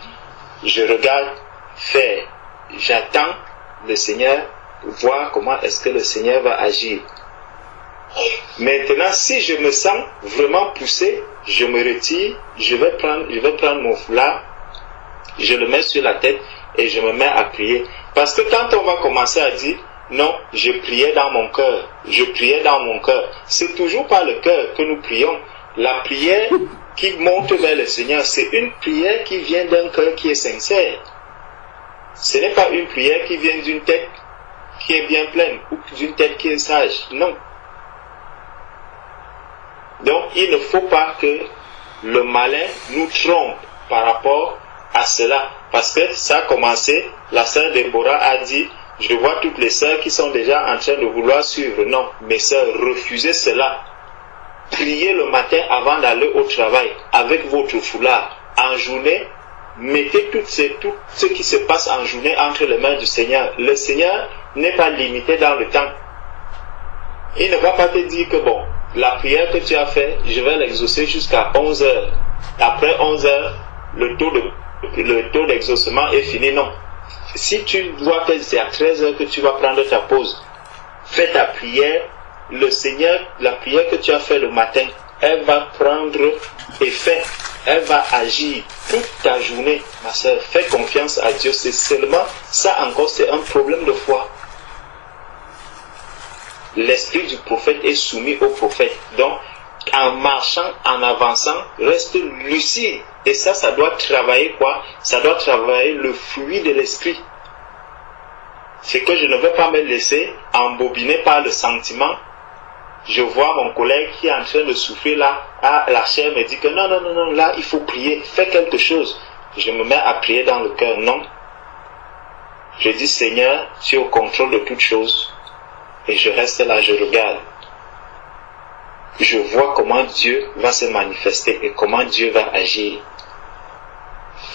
Je regarde faire. J'attends le Seigneur, voir comment est-ce que le Seigneur va agir. Maintenant, si je me sens vraiment poussé, je me retire, je vais prendre mon foulard, je le mets sur la tête et je me mets à prier. Parce que quand on va commencer à dire, non, je priais dans mon cœur, je priais dans mon cœur, c'est toujours par le cœur que nous prions. La prière qui monte vers le Seigneur, c'est une prière qui vient d'un cœur qui est sincère. Ce n'est pas une prière qui vient d'une tête qui est bien pleine ou d'une tête qui est sage. Non. Donc, il ne faut pas que le malin nous trompe par rapport à cela. Parce que ça a commencé, la sœur Déborah a dit, je vois toutes les sœurs qui sont déjà en train de vouloir suivre. Non, mes sœurs, refusez cela. Priez le matin avant d'aller au travail avec votre foulard. En journée, mettez tout ce qui se passe en journée entre les mains du Seigneur. Le Seigneur n'est pas limité dans le temps. Il ne va pas te dire que bon, la prière que tu as faite, je vais l'exaucer jusqu'à 11 heures. Après 11 heures, le taux d'exaucement est fini. Non. Si tu vois que c'est à 13 heures que tu vas prendre ta pause, fais ta prière. Le Seigneur, la prière que tu as faite le matin, elle va prendre effet. Elle va agir toute ta journée. Ma soeur, fais confiance à Dieu. C'est seulement ça encore, c'est un problème de foi. L'esprit du prophète est soumis au prophète. Donc, en marchant, en avançant, reste lucide. Et ça doit travailler quoi? Ça doit travailler le fruit de l'esprit. C'est que je ne veux pas me laisser embobiner par le sentiment. Je vois mon collègue qui est en train de souffrir là. Ah, la chair me dit que non, là, il faut prier. Fais quelque chose. Je me mets à prier dans le cœur. Non. Je dis, Seigneur, tu es au contrôle de toutes choses. Et je reste là, je regarde. Je vois comment Dieu va se manifester et comment Dieu va agir.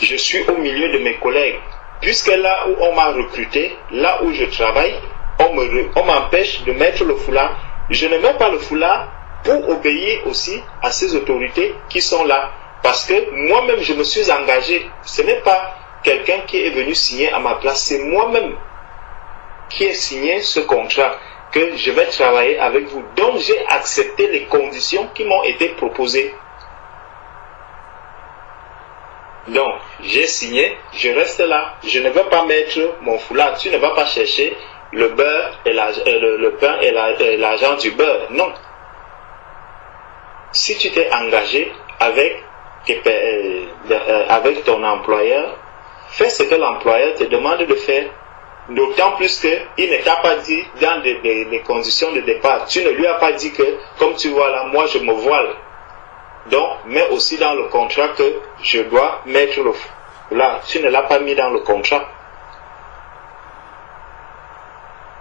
Je suis au milieu de mes collègues. Puisque là où on m'a recruté, là où je travaille, on m'empêche de mettre le foulard. Je ne mets pas le foulard pour obéir aussi à ces autorités qui sont là. Parce que moi-même, je me suis engagé. Ce n'est pas quelqu'un qui est venu signer à ma place. C'est moi-même qui ai signé ce contrat que je vais travailler avec vous. Donc, j'ai accepté les conditions qui m'ont été proposées. Donc, j'ai signé, je reste là. Je ne vais pas mettre mon foulard. Tu ne vas pas chercher le beurre et le pain et l'argent du beurre. Non. Si tu t'es engagé avec ton employeur, fais ce que l'employeur te demande de faire. D'autant plus qu'il ne t'a pas dit dans les conditions de départ. Tu ne lui as pas dit que, comme tu vois là, moi je me voile. Donc, mets aussi dans le contrat que je dois mettre le foulard. Tu ne l'as pas mis dans le contrat.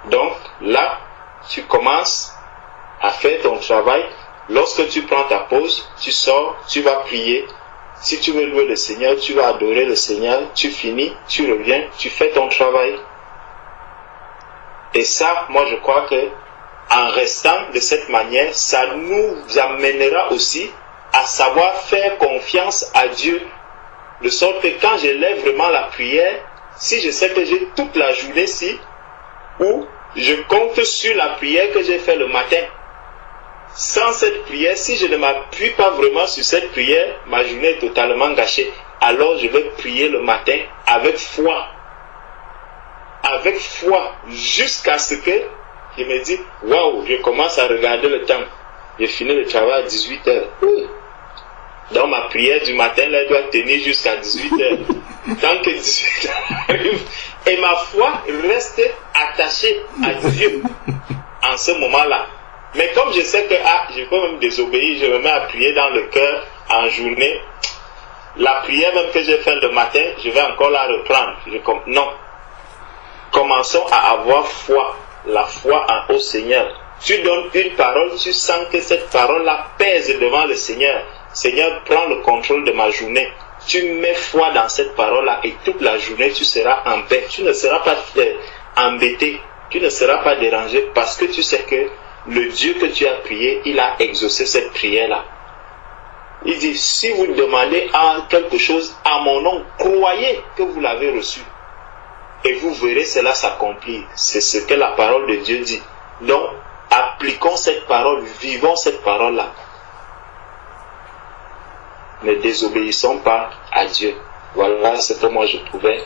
Donc, là, tu commences à faire ton travail. Lorsque tu prends ta pause, tu sors, tu vas prier. Si tu veux louer le Seigneur, tu vas adorer le Seigneur. Tu finis, tu reviens, tu fais ton travail. Et ça, moi je crois que en restant de cette manière, ça nous amènera aussi à savoir faire confiance à Dieu. De sorte que quand je lève vraiment la prière, si je sais que j'ai toute la journée-ci, ou je compte sur la prière que j'ai faite le matin, sans cette prière, si je ne m'appuie pas vraiment sur cette prière, ma journée est totalement gâchée. Alors je vais prier le matin avec foi. Avec foi, jusqu'à ce que je me dis, waouh, je commence à regarder le temps. J'ai fini le travail à 18h. Donc ma prière du matin, là, elle doit tenir jusqu'à 18h. Tant que 18h arrive, et ma foi reste attachée à Dieu en ce moment-là. Mais comme je sais que je peux même désobéir, je me mets à prier dans le cœur en journée. La prière même que j'ai faite le matin, je vais encore la reprendre. Non. Commençons à avoir foi, la foi au Seigneur. Tu donnes une parole, tu sens que cette parole-là pèse devant le Seigneur. Seigneur, prends le contrôle de ma journée. Tu mets foi dans cette parole-là et toute la journée, tu seras en paix. Tu ne seras pas embêté, tu ne seras pas dérangé parce que tu sais que le Dieu que tu as prié, il a exaucé cette prière-là. Il dit, si vous demandez quelque chose à mon nom, croyez que vous l'avez reçu. Et vous verrez cela s'accomplir. C'est ce que la parole de Dieu dit. Donc, appliquons cette parole, vivons cette parole-là. Ne désobéissons pas à Dieu. Voilà ce que moi je pouvais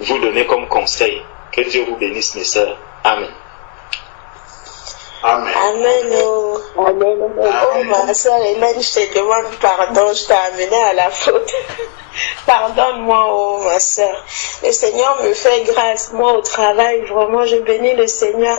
vous donner comme conseil. Que Dieu vous bénisse, mes sœurs. Amen. Amen. Amen. Amen. Oh, ma soeur Hélène, je te demande pardon, je t'ai amené à la faute. Pardonne-moi, oh ma soeur. Le Seigneur me fait grâce. Moi, au travail, vraiment, je bénis le Seigneur.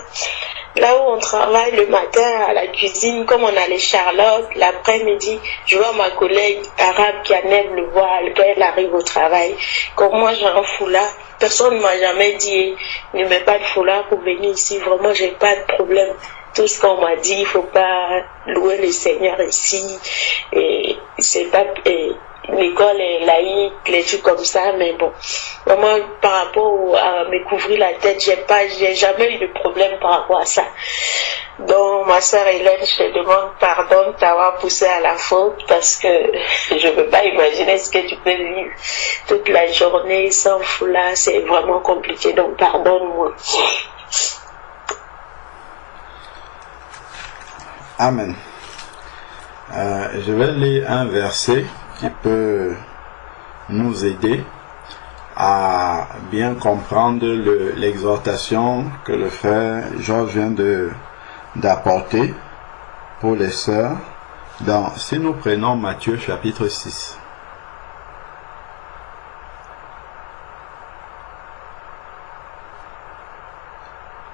Là où on travaille le matin à la cuisine, comme on a les charlottes, l'après-midi, je vois ma collègue arabe qui enlève le voile quand elle arrive au travail. Comme moi, j'ai un foulard. Personne ne m'a jamais dit, ne mets pas de foulard pour venir ici. Vraiment, j'ai pas de problème. Tout ce qu'on m'a dit, il faut pas louer le Seigneur ici. Et c'est pas, l'école est laïque, les trucs comme ça, mais bon. Vraiment, par rapport à me couvrir la tête, j'ai jamais eu de problème par rapport à ça. Donc, ma soeur Hélène, je te demande pardon de t'avoir poussé à la faute parce que je ne peux pas imaginer ce que tu peux vivre toute la journée sans foulard. C'est vraiment compliqué, donc pardonne-moi. Amen. Je vais lire un verset qui peut nous aider à bien comprendre l'exhortation que le frère Georges vient d'apporter pour les sœurs. Si nous prenons Matthieu chapitre 6.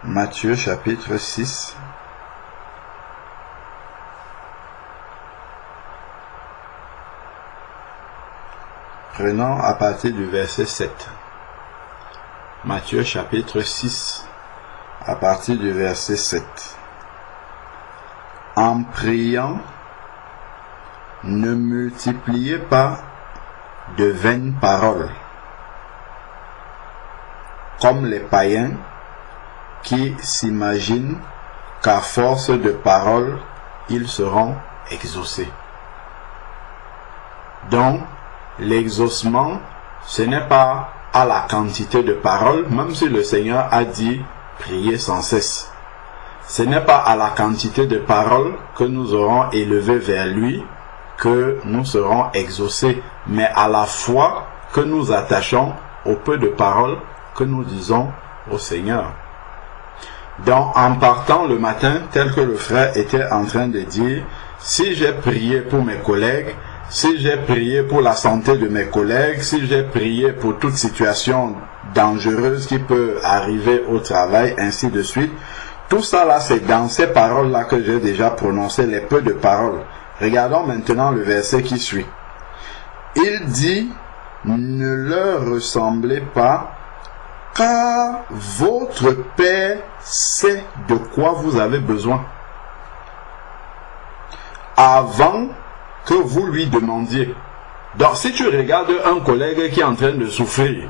Matthieu chapitre 6. Prenons à partir du verset 7. Matthieu chapitre 6, à partir du verset 7. En priant, ne multipliez pas de vaines paroles, comme les païens qui s'imaginent qu'à force de paroles, ils seront exaucés. Donc, l'exaucement, ce n'est pas à la quantité de paroles, même si le Seigneur a dit prier sans cesse. Ce n'est pas à la quantité de paroles que nous aurons élevé vers lui que nous serons exaucés, mais à la foi que nous attachons au peu de paroles que nous disons au Seigneur. Donc, en partant le matin, tel que le frère était en train de dire, si j'ai prié pour mes collègues, si j'ai prié pour la santé de mes collègues, si j'ai prié pour toute situation dangereuse qui peut arriver au travail, ainsi de suite, tout ça là, c'est dans ces paroles-là que j'ai déjà prononcé, les peu de paroles. Regardons maintenant le verset qui suit. Il dit, ne leur ressemblez pas, car votre Père sait de quoi vous avez besoin. Avant que vous lui demandiez. Donc si tu regardes un collègue qui est en train de souffrir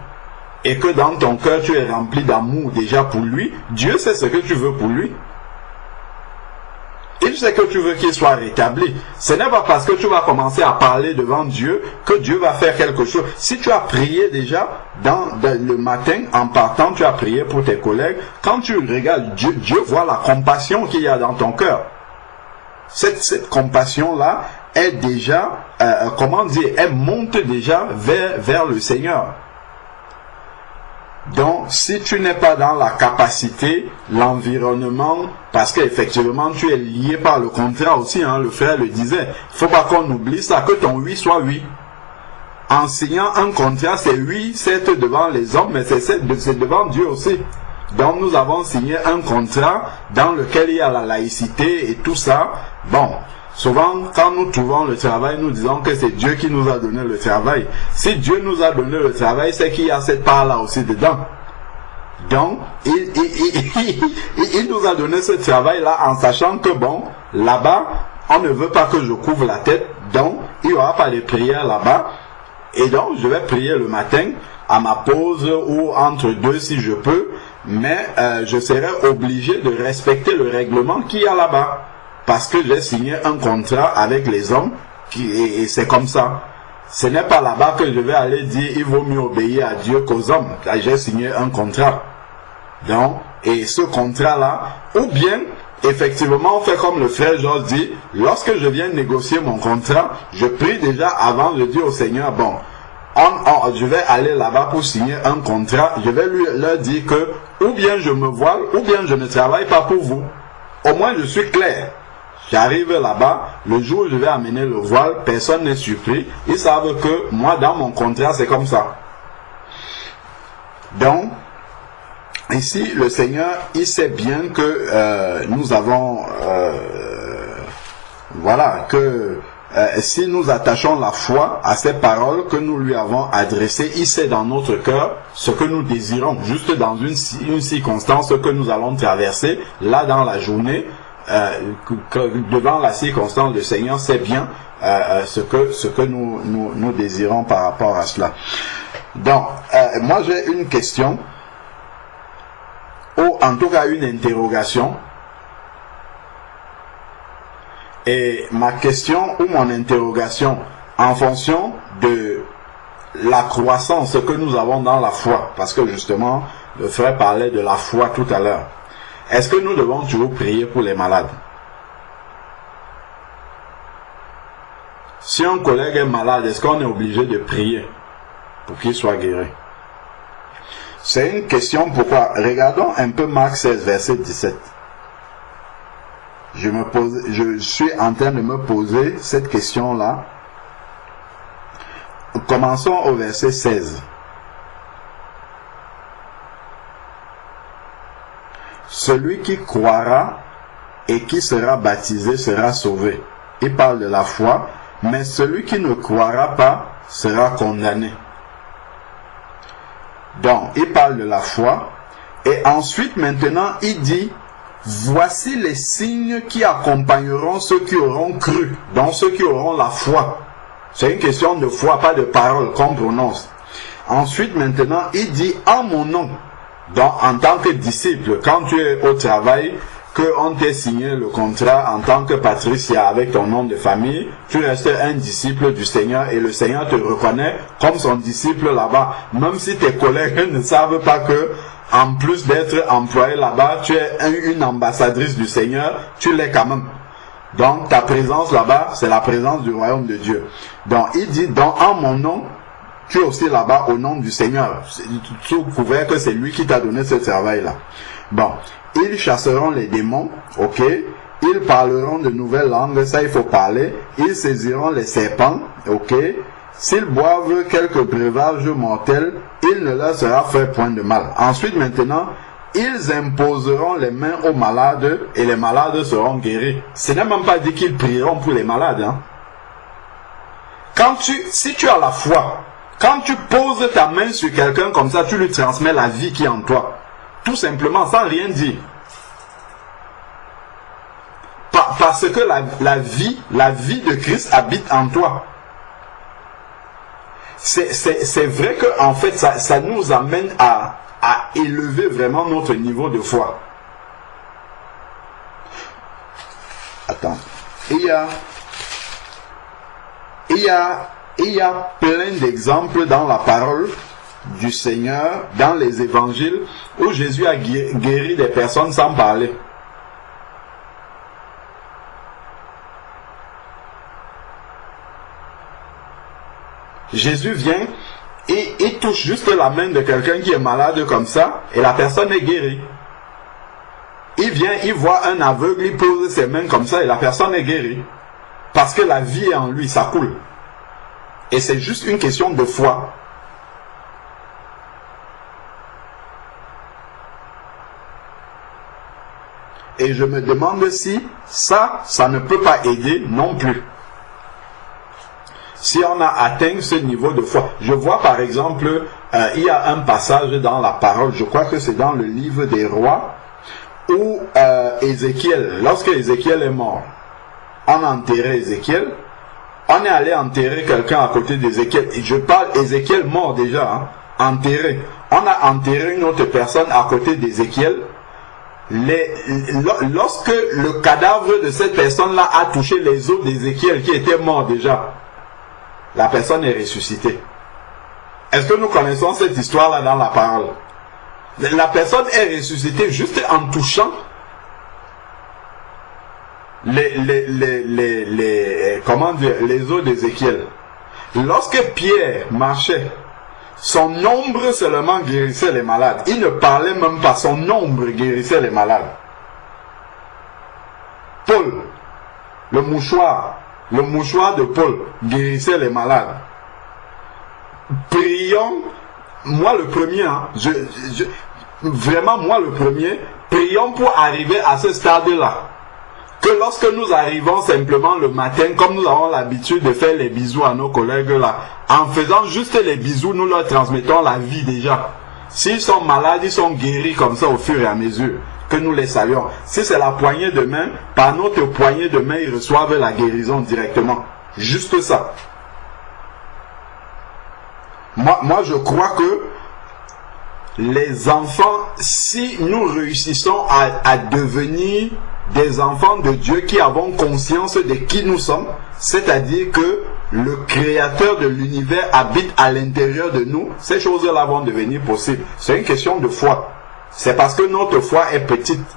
et que dans ton cœur tu es rempli d'amour déjà pour lui, Dieu sait ce que tu veux pour lui. Il sait que tu veux qu'il soit rétabli. Ce n'est pas parce que tu vas commencer à parler devant Dieu que Dieu va faire quelque chose. Si tu as prié déjà dans le matin, en partant, tu as prié pour tes collègues, quand tu regardes Dieu, Dieu voit la compassion qu'il y a dans ton cœur. Cette compassion-là est déjà, elle monte déjà vers le Seigneur. Donc, si tu n'es pas dans la capacité, l'environnement, parce qu'effectivement, tu es lié par le contrat aussi, hein, le frère le disait, il ne faut pas qu'on oublie ça, que ton oui soit oui. En signant un contrat, c'est oui, c'est devant les hommes, mais c'est devant Dieu aussi. Donc, nous avons signé un contrat dans lequel il y a la laïcité et tout ça. Bon, souvent, quand nous trouvons le travail, nous disons que c'est Dieu qui nous a donné le travail. Si Dieu nous a donné le travail, c'est qu'il y a cette part-là aussi dedans. Donc, il nous a donné ce travail-là en sachant que, bon, là-bas, on ne veut pas que je couvre la tête. Donc, il n'y aura pas de prière là-bas. Et donc, je vais prier le matin, à ma pause ou entre deux si je peux. Mais je serai obligé de respecter le règlement qu'il y a là-bas. Parce que j'ai signé un contrat avec les hommes et c'est comme ça. Ce n'est pas là-bas que je vais aller dire il vaut mieux obéir à Dieu qu'aux hommes. Là, j'ai signé un contrat. Donc, et ce contrat-là, ou bien, effectivement, on fait comme le frère Georges dit, lorsque je viens négocier mon contrat, je prie déjà avant de dire au Seigneur, bon, je vais aller là-bas pour signer un contrat, je vais leur dire que, ou bien je me voile, ou bien je ne travaille pas pour vous. Au moins, je suis clair. J'arrive là-bas, le jour où je vais amener le voile, personne n'est surpris. Ils savent que moi, dans mon contrat, c'est comme ça. Donc, ici, le Seigneur, il sait bien que nous avons, voilà, que si nous attachons la foi à ces paroles que nous lui avons adressées, il sait dans notre cœur ce que nous désirons, juste dans une circonstance que nous allons traverser, là dans la journée, devant la circonstance, le Seigneur sait bien ce que nous désirons par rapport à cela. Donc, moi j'ai une question, ou en tout cas une interrogation. Et ma question ou mon interrogation, en fonction de la croissance que nous avons dans la foi, parce que justement, le frère parlait de la foi tout à l'heure. Est-ce que nous devons toujours prier pour les malades? Si un collègue est malade, est-ce qu'on est obligé de prier pour qu'il soit guéri? C'est une question pourquoi. Regardons un peu Marc 16, verset 17. Je suis en train de me poser cette question-là. Commençons au verset 16. Celui qui croira et qui sera baptisé sera sauvé. Il parle de la foi, mais celui qui ne croira pas sera condamné. Donc, il parle de la foi. Et ensuite, maintenant, il dit, voici les signes qui accompagneront ceux qui auront cru, donc ceux qui auront la foi. C'est une question de foi, pas de parole qu'on prononce. Ensuite, maintenant, il dit, en mon nom. Donc, en tant que disciple, quand tu es au travail, qu'on t'ait signé le contrat en tant que Patricia avec ton nom de famille, tu restes un disciple du Seigneur et le Seigneur te reconnaît comme son disciple là-bas. Même si tes collègues ne savent pas que, en plus d'être employé là-bas, tu es une ambassadrice du Seigneur, tu l'es quand même. Donc, ta présence là-bas, c'est la présence du royaume de Dieu. Donc, il dit, donc, en mon nom, tu es aussi là-bas au nom du Seigneur. Tu couvrais que c'est lui qui t'a donné ce travail-là. Bon, ils chasseront les démons, ok. Ils parleront de nouvelles langues, ça il faut parler. Ils saisiront les serpents, ok. S'ils boivent quelques breuvages mortels, il ne leur sera fait point de mal. Ensuite, maintenant, ils imposeront les mains aux malades et les malades seront guéris. Ce n'est même pas dit qu'ils prieront pour les malades. Hein. Si tu as la foi, quand tu poses ta main sur quelqu'un comme ça, tu lui transmets la vie qui est en toi. Tout simplement, sans rien dire. Parce que la vie de Christ habite en toi. C'est vrai que en fait, ça nous amène à élever vraiment notre niveau de foi. Attends. Il y a plein d'exemples dans la parole du Seigneur, dans les évangiles, où Jésus a guéri des personnes sans parler. Jésus vient il touche juste la main de quelqu'un qui est malade comme ça, et la personne est guérie. Il vient, il voit un aveugle, il pose ses mains comme ça, et la personne est guérie. Parce que la vie est en lui, ça coule. Et c'est juste une question de foi. Et je me demande si ça ne peut pas aider non plus. Si on a atteint ce niveau de foi. Je vois par exemple, il y a un passage dans la parole, je crois que c'est dans le livre des rois, où Ézéchiel, lorsque Ézéchiel est mort, on a enterré Ézéchiel, on est allé enterrer quelqu'un à côté d'Ézéchiel. Et je parle Ézéchiel mort déjà, hein, enterré. On a enterré une autre personne à côté d'Ézéchiel. Lorsque le cadavre de cette personne-là a touché les os d'Ézéchiel qui était mort déjà, la personne est ressuscitée. Est-ce que nous connaissons cette histoire-là dans la parole? La personne est ressuscitée juste en touchant les os d'Ézéchiel. Lorsque Pierre marchait, son ombre seulement guérissait les malades. Il ne parlait même pas, son ombre guérissait les malades. Paul, le mouchoir de Paul guérissait les malades. Prions, moi le premier, hein, vraiment moi le premier, prions pour arriver à ce stade-là. Que lorsque nous arrivons simplement le matin, comme nous avons l'habitude de faire les bisous à nos collègues là, en faisant juste les bisous, nous leur transmettons la vie déjà. S'ils sont malades, ils sont guéris comme ça au fur et à mesure que nous les saluons. Si c'est la poignée de main, par notre poignée de main, ils reçoivent la guérison directement. Juste ça. Moi je crois que les enfants, si nous réussissons à devenir des enfants de Dieu qui avons conscience de qui nous sommes, c'est-à-dire que le créateur de l'univers habite à l'intérieur de nous, ces choses-là vont devenir possibles. C'est une question de foi. C'est parce que notre foi est petite.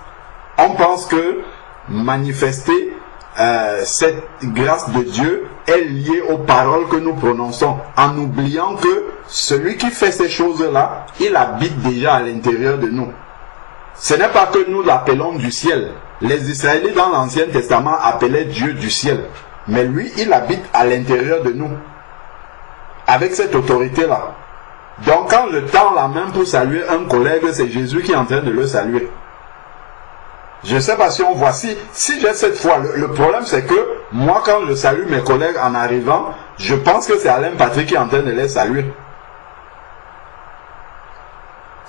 On pense que manifester cette grâce de Dieu est liée aux paroles que nous prononçons, en oubliant que celui qui fait ces choses-là, il habite déjà à l'intérieur de nous. Ce n'est pas que nous l'appelons du ciel. Les Israélites dans l'Ancien Testament appelaient Dieu du ciel. Mais lui, il habite à l'intérieur de nous. Avec cette autorité-là. Donc quand je tends la main pour saluer un collègue, c'est Jésus qui est en train de le saluer. Je ne sais pas si on voit. Si j'ai cette foi, le problème c'est que moi quand je salue mes collègues en arrivant, je pense que c'est Alain Patrick qui est en train de les saluer.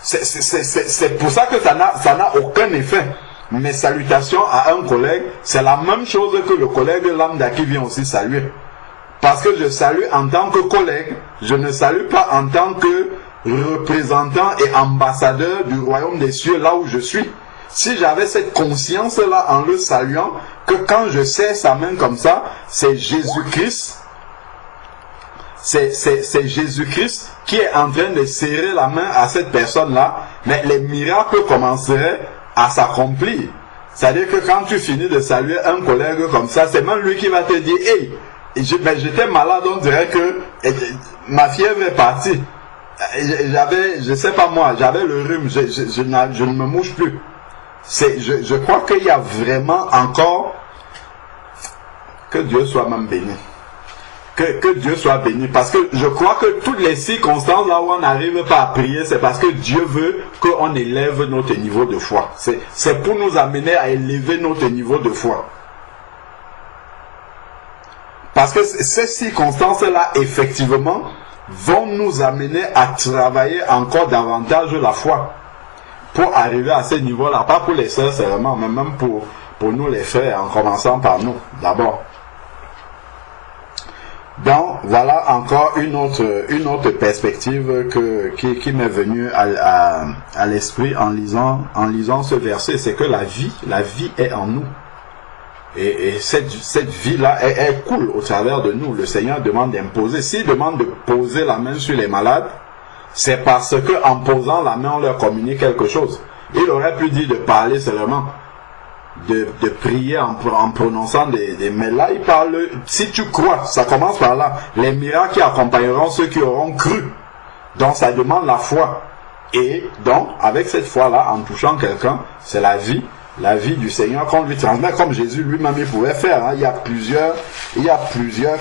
C'est pour ça que ça n'a aucun effet. Mes salutations à un collègue, c'est la même chose que le collègue lambda qui vient aussi saluer. Parce que je salue en tant que collègue, je ne salue pas en tant que représentant et ambassadeur du royaume des cieux là où je suis. Si j'avais cette conscience-là en le saluant, que quand je serre sa main comme ça, c'est Jésus-Christ. C'est Jésus-Christ qui est en train de serrer la main à cette personne-là, mais les miracles commenceraient à s'accomplir. C'est-à-dire que quand tu finis de saluer un collègue comme ça, c'est même lui qui va te dire « Hey, j'étais malade, on dirait que ma fièvre est partie. Je sais pas moi, j'avais le rhume, je ne me mouche plus. » Je crois qu'il y a vraiment encore... Que Dieu soit même béni. Que Dieu soit béni. Parce que je crois que toutes les circonstances là où on n'arrive pas à prier, c'est parce que Dieu veut qu'on élève notre niveau de foi. C'est pour nous amener à élever notre niveau de foi. Parce que ces circonstances-là, effectivement, vont nous amener à travailler encore davantage la foi. Pour arriver à ce niveau-là. Pas pour les sœurs seulement, mais même pour nous les frères, en commençant par nous, d'abord. Donc, voilà encore une autre perspective qui m'est venue à l'esprit en lisant ce verset, c'est que la vie est en nous. Et cette vie-là, elle coule au travers de nous. Le Seigneur demande d'imposer. S'il demande de poser la main sur les malades, c'est parce que en posant la main, on leur communique quelque chose. Il aurait pu dire de parler seulement, de prier en prononçant des... Mais là, il parle, si tu crois, ça commence par là, les miracles qui accompagneront ceux qui auront cru. Donc ça demande la foi. Et donc, avec cette foi-là, en touchant quelqu'un, c'est la vie du Seigneur qu'on lui transmet, comme Jésus lui-même il pouvait faire. Hein. Il y a plusieurs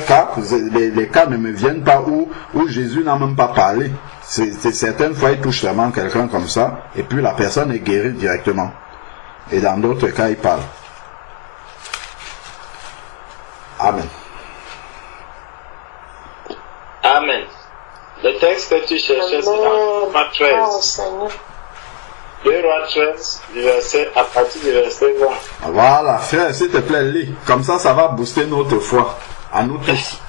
cas, les cas ne me viennent pas où Jésus n'a même pas parlé. C'est certaines fois, il touche vraiment quelqu'un comme ça, et puis la personne est guérie directement. Et dans d'autres cas, il parle. Amen. Amen. Le texte que tu cherchais, c'est dans Romains 13. 2 Rois 13, à partir du verset 20. Voilà, frère, s'il te plaît, lis. Comme ça va booster notre foi. À nous tous.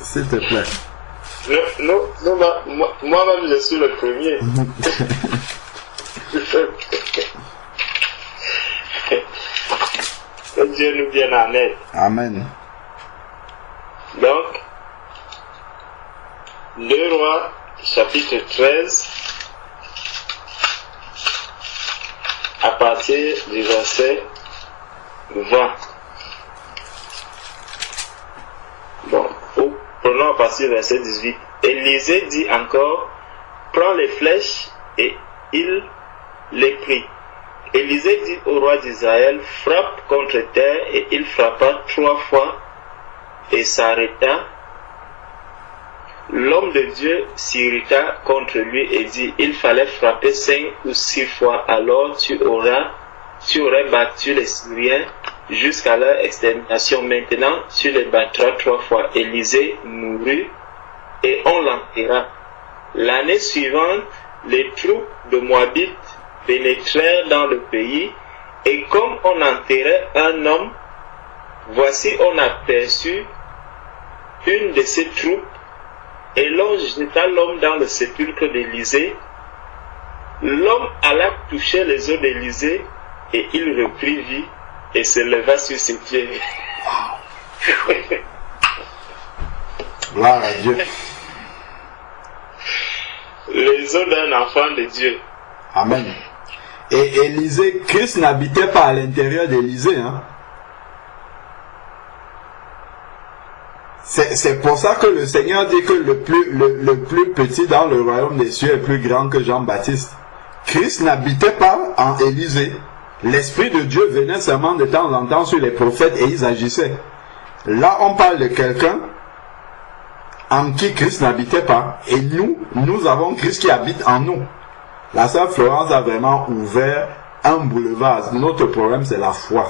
S'il te plaît. Moi-même, je suis le premier. Que Dieu nous vienne en aide. Amen. Donc, 2 Rois, chapitre 13, à partir du verset 20. Bon, prenons à partir du verset 18. Élisée dit encore, prends les flèches, et il les prit. Élisée dit au roi d'Israël, frappe contre terre, et il frappa 3 fois, et s'arrêta. L'homme de Dieu s'irrita contre lui et dit, il fallait frapper 5 ou 6 fois, alors tu aurais battu les Syriens jusqu'à leur extermination. Maintenant, tu les battras 3 fois. Élisée mourut et on l'enterra. L'année suivante, les troupes de Moabites pénétrèrent dans le pays, et comme on enterrait un homme, voici on aperçut une de ces troupes, et l'on jeta l'homme dans le sépulcre d'Élisée. L'homme alla toucher les os d'Élisée, et il reprit vie et se leva sur ses pieds. Gloire à Dieu. Les os d'un enfant de Dieu. Amen. Et Élisée, Christ n'habitait pas à l'intérieur d'Élisée. Hein? C'est pour ça que le Seigneur dit que le plus petit dans le royaume des cieux est plus grand que Jean-Baptiste. Christ n'habitait pas en Élisée. L'Esprit de Dieu venait seulement de temps en temps sur les prophètes et ils agissaient. Là, on parle de quelqu'un en qui Christ n'habitait pas. Et nous avons Christ qui habite en nous. La sœur Florence a vraiment ouvert un boulevard. Notre problème, c'est la foi.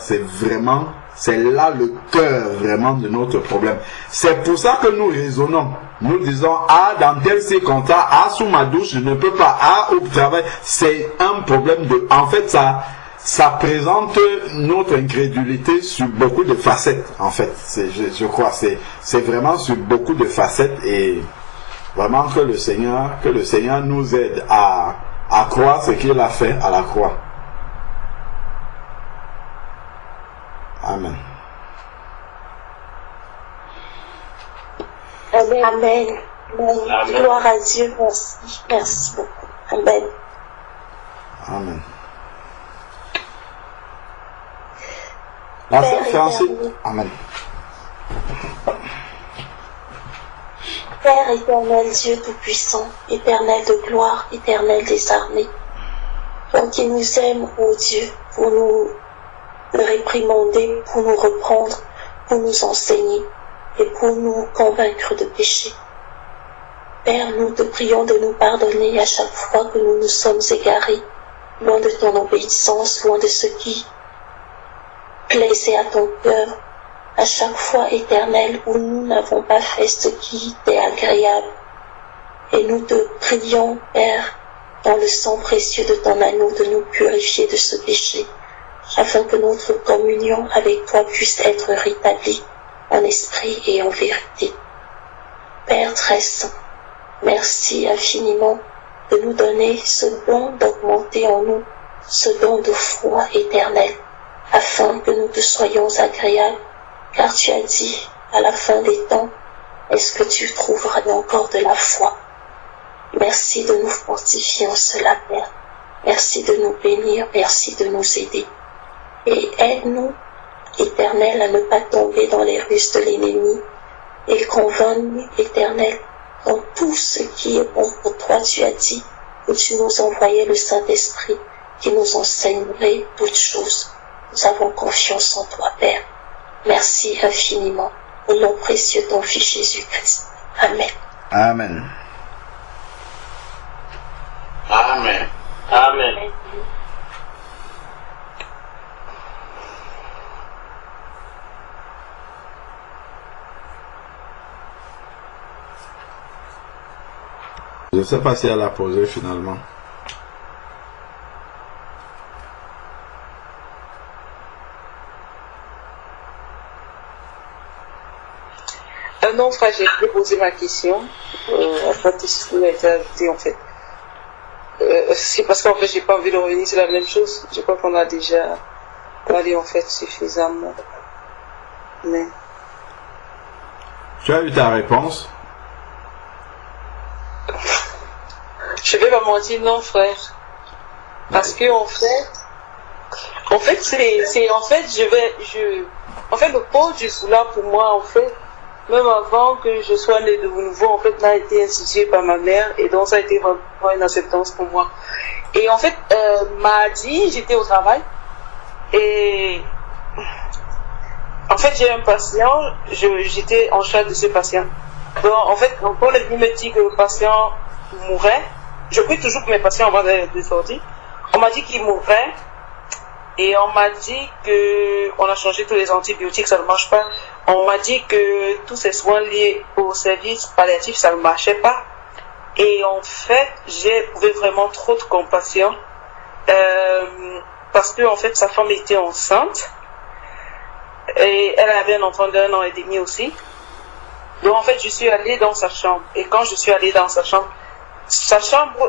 C'est là le cœur vraiment de notre problème. C'est pour ça que nous raisonnons. Nous disons, dans tel circonstance, sous ma douche, je ne peux pas, au travail. C'est un problème en fait, ça présente notre incrédulité sur beaucoup de facettes, en fait. Je crois, c'est vraiment sur beaucoup de facettes, et vraiment que le Seigneur nous aide à croire ce qu'il a fait à la croix. Amen. Amen. Amen. Amen. Gloire à Dieu. Merci. Merci beaucoup. Amen. Amen. La sœur Francine. Amen. Père éternel, Dieu tout-puissant, éternel de gloire, éternel des armées, toi qui nous aimes, ô Dieu, pour nous réprimander, pour nous reprendre, pour nous enseigner et pour nous convaincre de péché. Père, nous te prions de nous pardonner à chaque fois que nous nous sommes égarés, loin de ton obéissance, loin de ce qui plaisait à ton cœur, à chaque fois, Éternel, où nous n'avons pas fait ce qui t'est agréable. Et nous te prions, Père, dans le sang précieux de ton agneau, de nous purifier de ce péché, afin que notre communion avec toi puisse être rétablie en esprit et en vérité. Père très saint, merci infiniment de nous donner ce don d'augmenter en nous ce don de foi éternelle, afin que nous te soyons agréables, car tu as dit, à la fin des temps, est-ce que tu trouveras encore de la foi? Merci de nous fortifier en cela, Père. Merci de nous bénir, merci de nous aider. Et aide-nous, Éternel, à ne pas tomber dans les ruses de l'ennemi, et convainc-nous, Éternel, dans tout ce qui est bon pour toi. Tu as dit que tu nous envoyais le Saint-Esprit qui nous enseignerait toutes choses. Nous avons confiance en toi, Père. Merci infiniment. Au nom précieux de ton Fils Jésus-Christ. Amen. Amen. Amen. Amen. Je ne sais pas si elle a posé finalement. Non, frère, j'ai posé ma question. Après, tout ce qui a été ajouté, en fait. C'est parce qu'en fait, j'ai pas envie de revenir sur la même chose. Je crois qu'on a déjà parlé, en fait, suffisamment. Mais... Tu as eu ta réponse? Je vais pas mentir, non, frère. Parce que, en fait, le port du foulard, pour moi, en fait, même avant que je sois née de nouveau, en fait, n'a été institué par ma mère, et donc ça a été vraiment une acceptance pour moi. Et en fait, mardi, j'étais au travail, et en fait, j'ai un patient, j'étais en charge de ce patient. Donc, en fait, quand il me dit que le patient mourait, je prie toujours pour mes patients avant de sortir. On m'a dit qu'il mourrait, et on m'a dit qu'on a changé tous les antibiotiques, ça ne marche pas. On m'a dit que tous ces soins liés au service palliatif, ça ne marchait pas. Et en fait, j'ai éprouvé vraiment trop de compassion parce que en fait, sa femme était enceinte et elle avait un enfant d'1 an et demi aussi. Donc en fait, je suis allée dans sa chambre. Et quand je suis allée dans sa chambre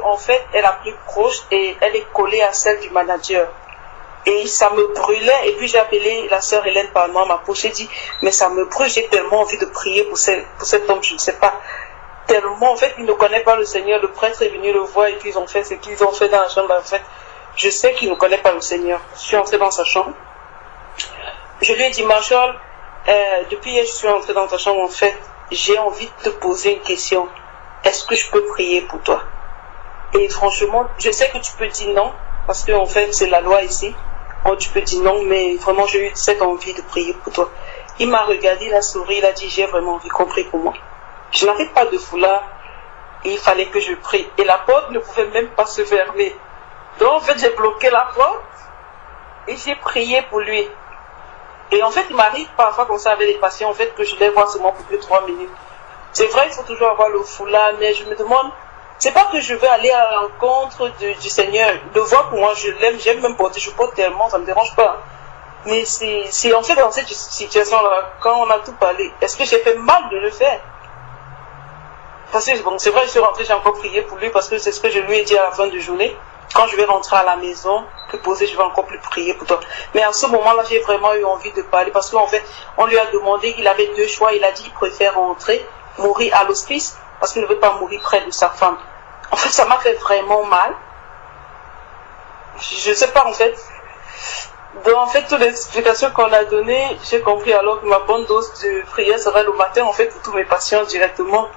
en fait est la plus proche et elle est collée à celle du manager. Et ça me brûlait, et puis j'ai appelé la sœur Hélène par moi, m'a approché, dit, mais ça me brûle, j'ai tellement envie de prier pour cet homme, je ne sais pas. Tellement, en fait, il ne connaît pas le Seigneur, le prêtre est venu le voir et puis ils ont fait ce qu'ils ont fait dans la chambre, en fait. Je sais qu'il ne connaît pas le Seigneur. Je suis entrée dans sa chambre. Je lui ai dit, Marshall, depuis hier, je suis entrée dans ta chambre, en fait, j'ai envie de te poser une question. Est-ce que je peux prier pour toi? Et franchement, je sais que tu peux dire non, parce que en fait, c'est la loi ici. Oh, tu peux dire non, mais vraiment, j'ai eu cette envie de prier pour toi. Il m'a regardé, il a souri, il a dit, j'ai vraiment envie qu'on prie pour moi. Je n'avais pas de foulard, et il fallait que je prie. Et la porte ne pouvait même pas se fermer. Donc, en fait, j'ai bloqué la porte, et j'ai prié pour lui. Et en fait, il m'arrive parfois comme ça avec les patients, en fait, que je les vois seulement pour 2-3 minutes. C'est vrai, il faut toujours avoir le foulard, mais je me demande, c'est pas que je veux aller à la rencontre du Seigneur. Le voir pour moi, je l'aime, j'aime même porter, je porte tellement, ça me dérange pas. Mais c'est en fait dans cette situation-là, quand on a tout parlé, est-ce que j'ai fait mal de le faire? Parce que bon, c'est vrai, je suis rentrée, j'ai encore prié pour lui, parce que c'est ce que je lui ai dit à la fin de journée. Quand je vais rentrer à la maison, que poser, je vais encore plus prier pour toi. Mais à ce moment-là, j'ai vraiment eu envie de parler, parce qu'en fait, on lui a demandé, il avait 2 choix, il a dit qu'il préfère rentrer, mourir à l'hospice, parce qu'il ne veut pas mourir près de sa femme. En fait, ça m'a fait vraiment mal. Je ne sais pas, en fait. Donc, en fait, toutes les explications qu'on a données, j'ai compris alors que ma bonne dose de prière sera le matin, en fait, pour tous mes patients directement.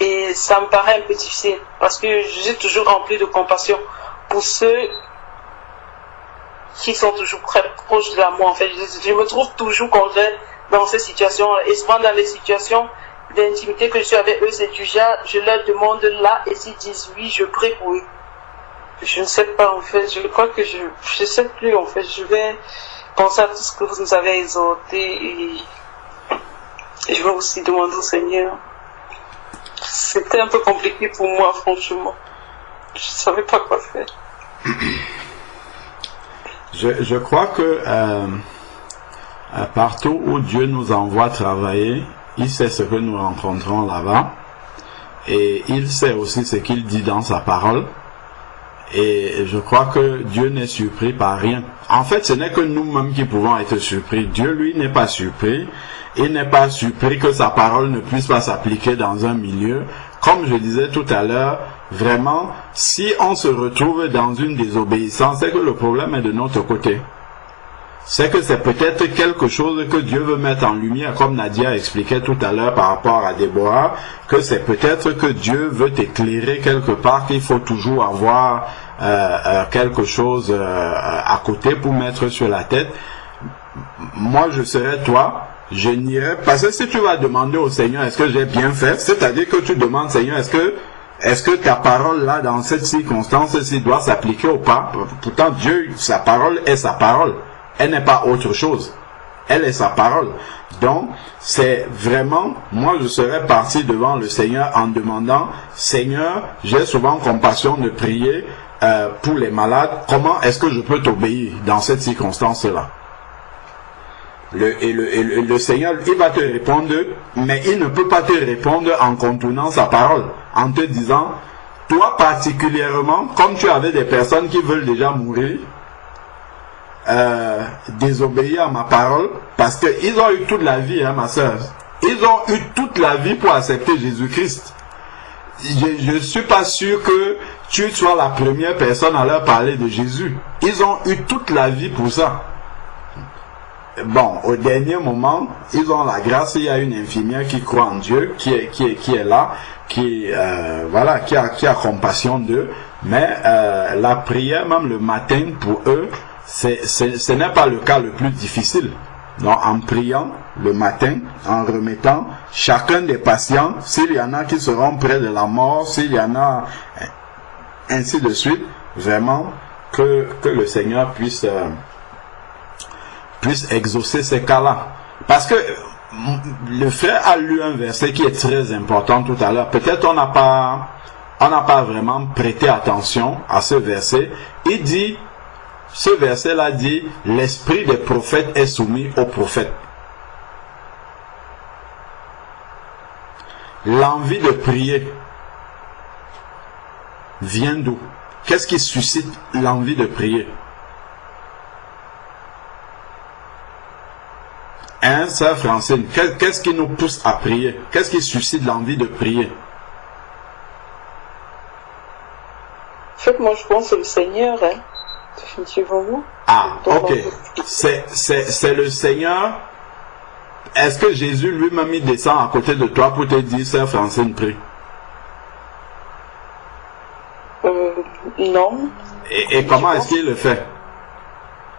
Et ça me paraît un peu difficile, parce que je suis toujours remplie de compassion pour ceux qui sont toujours très proches de moi. En fait, je me trouve toujours quand je vais dans ces situations, et souvent dans les situations d'intimité que je suis avec eux, c'est du genre, je leur demande là, et s'ils disent oui, je prie pour eux. Je ne sais pas, en fait, je crois que je sais plus, en fait, je vais penser à tout ce que vous nous avez exhorté, et je vais aussi demander au Seigneur. C'était un peu compliqué pour moi, franchement. Je ne savais pas quoi faire. Je crois que partout où Dieu nous envoie travailler, il sait ce que nous rencontrons là-bas, et il sait aussi ce qu'il dit dans sa parole, et je crois que Dieu n'est surpris par rien. En fait, ce n'est que nous-mêmes qui pouvons être surpris. Dieu, lui, n'est pas surpris. Il n'est pas surpris que sa parole ne puisse pas s'appliquer dans un milieu. Comme je disais tout à l'heure, vraiment, si on se retrouve dans une désobéissance, c'est que le problème est de notre côté. c'est que c'est peut-être quelque chose que Dieu veut mettre en lumière, comme Nadia expliquait tout à l'heure par rapport à Déborah, que c'est peut-être que Dieu veut t'éclairer quelque part, qu'il faut toujours avoir quelque chose à côté pour mettre sur la tête. Moi, je serais toi, je n'irais, parce que si tu vas demander au Seigneur, est-ce que j'ai bien fait, c'est-à-dire que tu demandes, Seigneur, est-ce que ta parole là, dans cette circonstance-ci, doit s'appliquer ou pas? Pourtant, Dieu, sa parole est sa parole. Elle n'est pas autre chose. Elle est sa parole. Donc, c'est vraiment, moi je serais parti devant le Seigneur en demandant, Seigneur, j'ai souvent compassion de prier pour les malades. Comment est-ce que je peux t'obéir dans cette circonstance-là? Le Seigneur, il va te répondre, mais il ne peut pas te répondre en contournant sa parole, en te disant, toi particulièrement, comme tu avais des personnes qui veulent déjà mourir, désobéir à ma parole, parce qu'ils ont eu toute la vie, hein, ma soeur. Ils ont eu toute la vie pour accepter Jésus-Christ. Je ne suis pas sûr que tu sois la première personne à leur parler de Jésus. Ils ont eu toute la vie pour ça. Bon, au dernier moment, ils ont la grâce, il y a une infirmière qui croit en Dieu, qui est là, qui a compassion d'eux, mais la prière, même le matin, pour eux, ce n'est pas le cas le plus difficile. Donc, en priant le matin, en remettant chacun des patients, s'il y en a qui seront près de la mort, s'il y en a ainsi de suite, vraiment que le Seigneur puisse exaucer ces cas-là. Parce que le frère a lu un verset qui est très important tout à l'heure. Peut-être on n'a pas vraiment prêté attention à ce verset. Il dit, ce verset-là dit, l'esprit des prophètes est soumis aux prophètes. L'envie de prier vient d'où? Qu'est-ce qui suscite l'envie de prier? Hein, sœur Francine, qu'est-ce qui nous pousse à prier? Qu'est-ce qui suscite l'envie de prier? En fait, moi, je pense au Seigneur, hein. Définitivement. Ah, ok. C'est le Seigneur. Est-ce que Jésus lui-même il descend à côté de toi pour te dire, sœur Francine, prie? Non. Et comment est-ce qu'il le fait?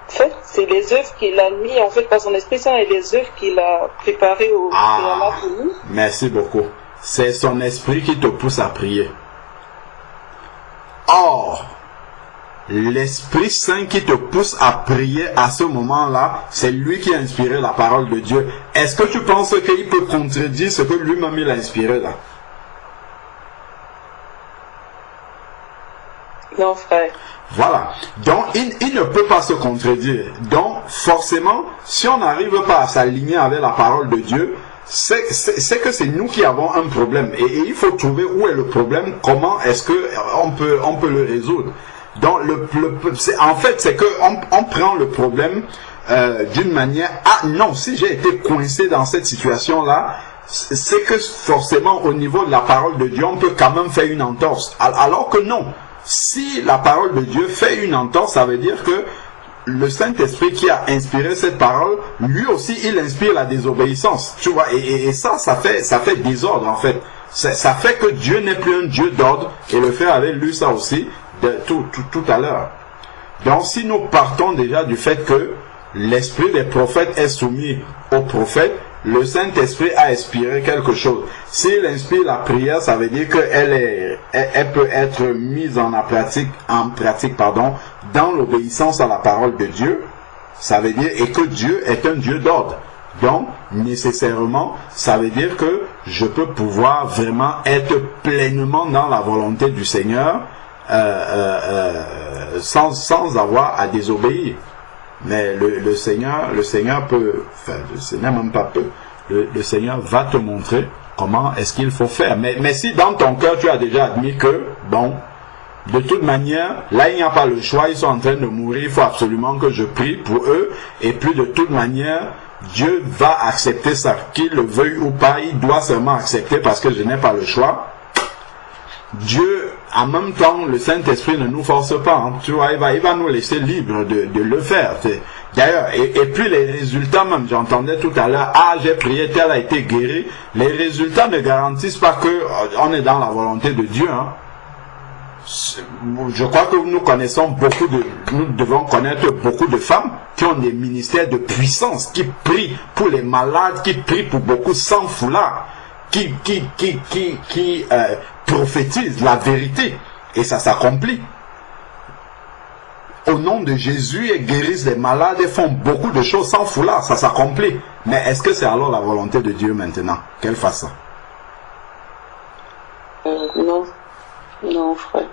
En fait, c'est les œuvres qu'il a mis, en fait, par son Esprit Saint et les œuvres qu'il a préparées au préalable pour nous. Merci beaucoup. C'est son esprit qui te pousse à prier. Or, l'Esprit Saint qui te pousse à prier à ce moment-là, c'est lui qui a inspiré la parole de Dieu. Est-ce que tu penses qu'il peut contredire ce que lui-même il a inspiré là? Non, frère. Voilà. Donc, il ne peut pas se contredire. Donc, forcément, si on n'arrive pas à s'aligner avec la parole de Dieu, c'est que c'est nous qui avons un problème. Et il faut trouver où est le problème, comment est-ce qu'on peut le résoudre. Donc, en fait, c'est qu'on prend le problème d'une manière... Ah non, si j'ai été coincé dans cette situation-là, c'est que forcément, au niveau de la parole de Dieu, on peut quand même faire une entorse. Alors que non. Si la parole de Dieu fait une entorse, ça veut dire que le Saint-Esprit qui a inspiré cette parole, lui aussi, il inspire la désobéissance. Tu vois, et ça fait désordre en fait. Ça fait que Dieu n'est plus un Dieu d'ordre, et le frère avait lu ça aussi tout à l'heure. Donc si nous partons déjà du fait que l'esprit des prophètes est soumis aux prophètes, le Saint-Esprit a inspiré quelque chose. S'il inspire la prière, ça veut dire qu'elle peut être mise en pratique, dans l'obéissance à la parole de Dieu. Ça veut dire, et que Dieu est un Dieu d'ordre. Donc, nécessairement, ça veut dire que je peux pouvoir vraiment être pleinement dans la volonté du Seigneur, sans avoir à désobéir. Mais le Seigneur peut, enfin, le Seigneur même pas peut, le Seigneur va te montrer comment est-ce qu'il faut faire. Mais si dans ton cœur tu as déjà admis que, bon, de toute manière, là il n'y a pas le choix, ils sont en train de mourir, il faut absolument que je prie pour eux, et puis de toute manière, Dieu va accepter ça, qu'il le veuille ou pas, il doit seulement accepter parce que je n'ai pas le choix. Dieu, en même temps, le Saint-Esprit ne nous force pas, hein. Tu vois, il va nous laisser libres de le faire. D'ailleurs, et puis les résultats même, j'entendais tout à l'heure, ah j'ai prié, tel a été guéri. Les résultats ne garantissent pas que on est dans la volonté de Dieu. Hein. Je crois que nous devons connaître beaucoup de femmes qui ont des ministères de puissance, qui prient pour les malades, qui prient pour beaucoup sans foulard, qui prophétisent la vérité. Et ça s'accomplit. Au nom de Jésus, ils guérissent les malades et font beaucoup de choses sans foulard, ça s'accomplit. Mais est-ce que c'est alors la volonté de Dieu maintenant qu'elle fasse ça? Non. Non, frère.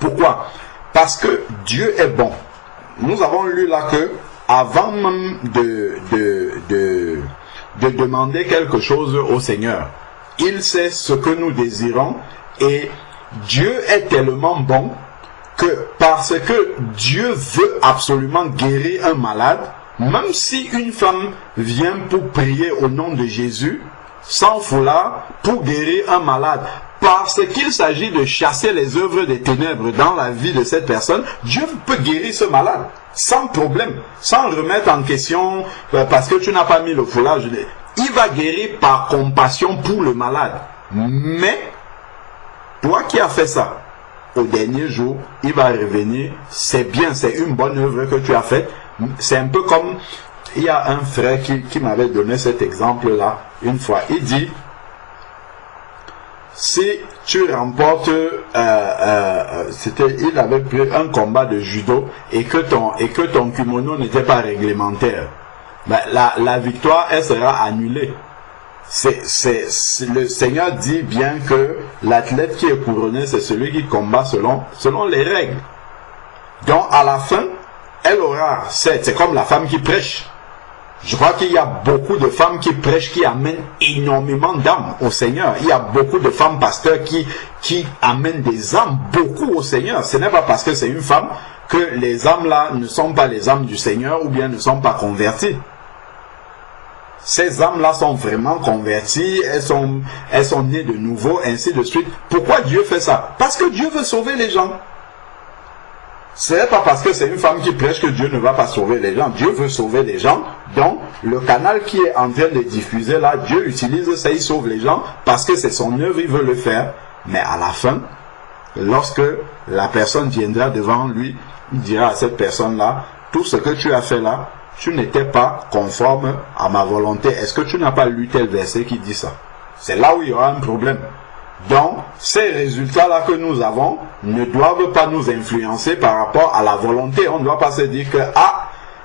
Pourquoi? Parce que Dieu est bon. Nous avons lu là que, avant même de demander quelque chose au Seigneur, il sait ce que nous désirons et Dieu est tellement bon que parce que Dieu veut absolument guérir un malade, même si une femme vient pour prier au nom de Jésus, sans foulard, pour guérir un malade, parce qu'il s'agit de chasser les œuvres des ténèbres dans la vie de cette personne, Dieu peut guérir ce malade, sans problème, sans remettre en question, parce que tu n'as pas mis le foulard, il va guérir par compassion pour le malade. Mais, toi qui as fait ça, au dernier jour, il va revenir, c'est bien, c'est une bonne œuvre que tu as faite. C'est un peu comme, il y a un frère qui m'avait donné cet exemple-là une fois. Il dit, si tu remportes, il avait pris un combat de judo et que ton kimono n'était pas réglementaire, ben, la victoire, elle sera annulée. Le Seigneur dit bien que l'athlète qui est couronné, c'est celui qui combat selon les règles. Donc à la fin, elle aura, c'est comme la femme qui prêche. Je crois qu'il y a beaucoup de femmes qui prêchent, qui amènent énormément d'âmes au Seigneur. Il y a beaucoup de femmes pasteurs qui amènent des âmes beaucoup au Seigneur. Ce n'est pas parce que c'est une femme que les âmes là ne sont pas les âmes du Seigneur ou bien ne sont pas converties. Ces âmes-là sont vraiment converties, elles sont nées de nouveau, ainsi de suite. Pourquoi Dieu fait ça? Parce que Dieu veut sauver les gens. Ce n'est pas parce que c'est une femme qui prêche que Dieu ne va pas sauver les gens. Dieu veut sauver les gens. Donc, le canal qui est en train de diffuser là, Dieu utilise ça, il sauve les gens parce que c'est son œuvre, il veut le faire. Mais à la fin, lorsque la personne viendra devant lui, il dira à cette personne-là, tout ce que tu as fait là, tu n'étais pas conforme à ma volonté. Est-ce que tu n'as pas lu tel verset qui dit ça? C'est là où il y aura un problème. Donc, ces résultats-là que nous avons ne doivent pas nous influencer par rapport à la volonté. On ne doit pas se dire que,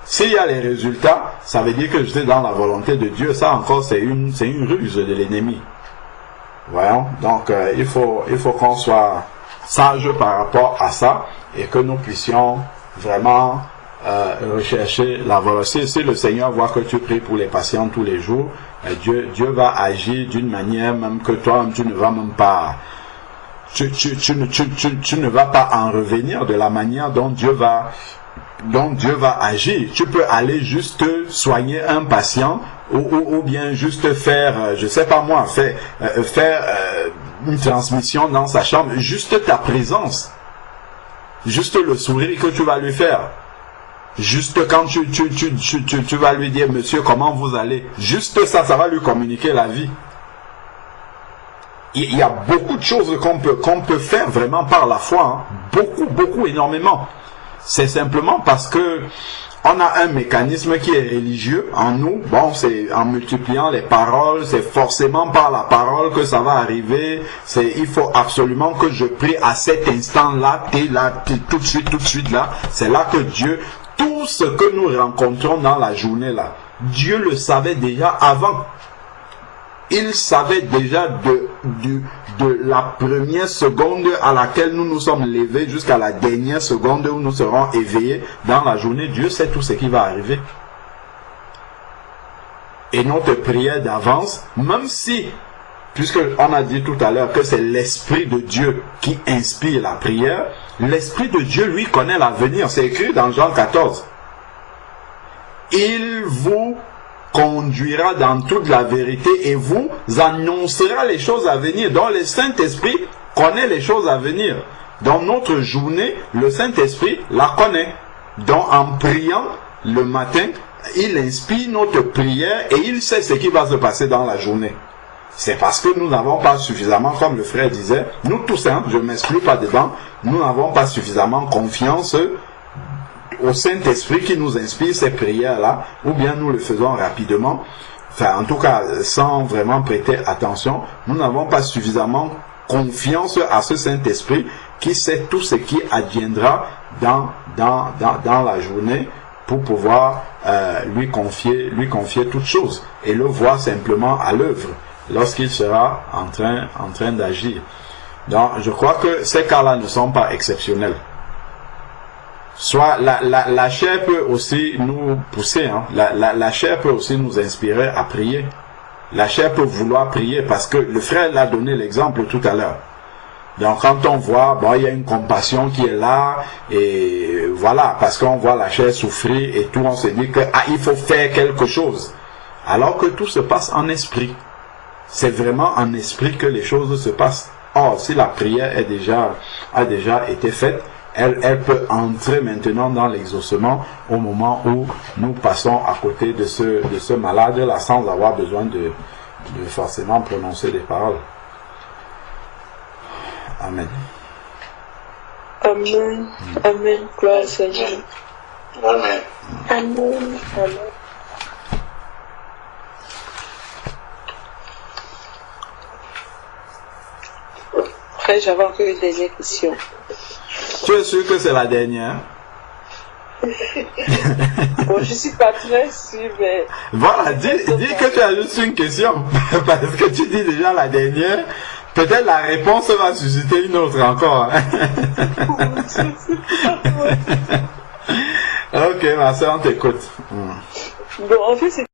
s'il y a les résultats, ça veut dire que j'étais dans la volonté de Dieu. Ça encore, c'est une ruse de l'ennemi. Voyons. Donc, il faut qu'on soit sage par rapport à ça et que nous puissions vraiment rechercher la volonté. Si le Seigneur voit que tu pries pour les patients tous les jours, Dieu va agir d'une manière même que toi tu ne vas même pas tu ne vas pas en revenir de la manière dont Dieu va agir. Tu peux aller juste soigner un patient ou bien juste faire, je sais pas moi, faire une transmission dans sa chambre, juste ta présence, juste le sourire que tu vas lui faire. Juste quand tu vas lui dire, monsieur, comment vous allez? Juste ça va lui communiquer la vie. Il y a beaucoup de choses qu'on peut faire vraiment par la foi. Hein. Beaucoup, énormément. C'est simplement parce que on a un mécanisme qui est religieux en nous. Bon, c'est en multipliant les paroles, c'est forcément par la parole que ça va arriver. Il faut absolument que je prie à cet instant-là, t'es tout de suite là. C'est là que Dieu... Tout ce que nous rencontrons dans la journée là, Dieu le savait déjà avant. Il savait déjà de la première seconde à laquelle nous nous sommes levés jusqu'à la dernière seconde où nous serons éveillés dans la journée. Dieu sait tout ce qui va arriver. Et notre prière d'avance, même si, puisque on a dit tout à l'heure que c'est l'Esprit de Dieu qui inspire la prière, l'Esprit de Dieu, lui, connaît l'avenir. C'est écrit dans Jean 14. Il vous conduira dans toute la vérité et vous annoncera les choses à venir. Donc, le Saint-Esprit connaît les choses à venir. Dans notre journée, le Saint-Esprit la connaît. Donc, en priant, le matin, il inspire notre prière et il sait ce qui va se passer dans la journée. C'est parce que nous n'avons pas suffisamment, comme le frère disait, nous tous, hein, je ne m'exclus pas dedans, nous n'avons pas suffisamment confiance au Saint-Esprit qui nous inspire ces prières-là, ou bien nous le faisons rapidement, enfin en tout cas sans vraiment prêter attention, nous n'avons pas suffisamment confiance à ce Saint-Esprit qui sait tout ce qui adviendra dans la journée pour pouvoir lui confier toutes choses et le voir simplement à l'œuvre lorsqu'il sera en train d'agir. Donc je crois que ces cas-là ne sont pas exceptionnels. Soit la chair peut aussi nous pousser, hein. La chair peut aussi nous inspirer à prier. La chair peut vouloir prier parce que le frère l'a donné l'exemple tout à l'heure. Donc quand on voit, bon, il y a une compassion qui est là, et voilà, parce qu'on voit la chair souffrir et tout, on se dit que il faut faire quelque chose. Alors que tout se passe en esprit. C'est vraiment en esprit que les choses se passent. Or, si la prière a déjà été faite, elle peut entrer maintenant dans l'exaucement au moment où nous passons à côté de ce malade-là sans avoir besoin de forcément prononcer des paroles. Amen. Amen. Amen. Gloire au Seigneur. Amen. Amen. Amen. Après, j'avais encore une dernière question. Tu es sûr que c'est la dernière? Bon, je suis pas très sûre, mais... Voilà, dis que tu as juste une question. Parce que tu dis déjà la dernière. Peut-être la réponse va susciter une autre encore. Ok, ma soeur, on t'écoute. Bon, en fait, c'est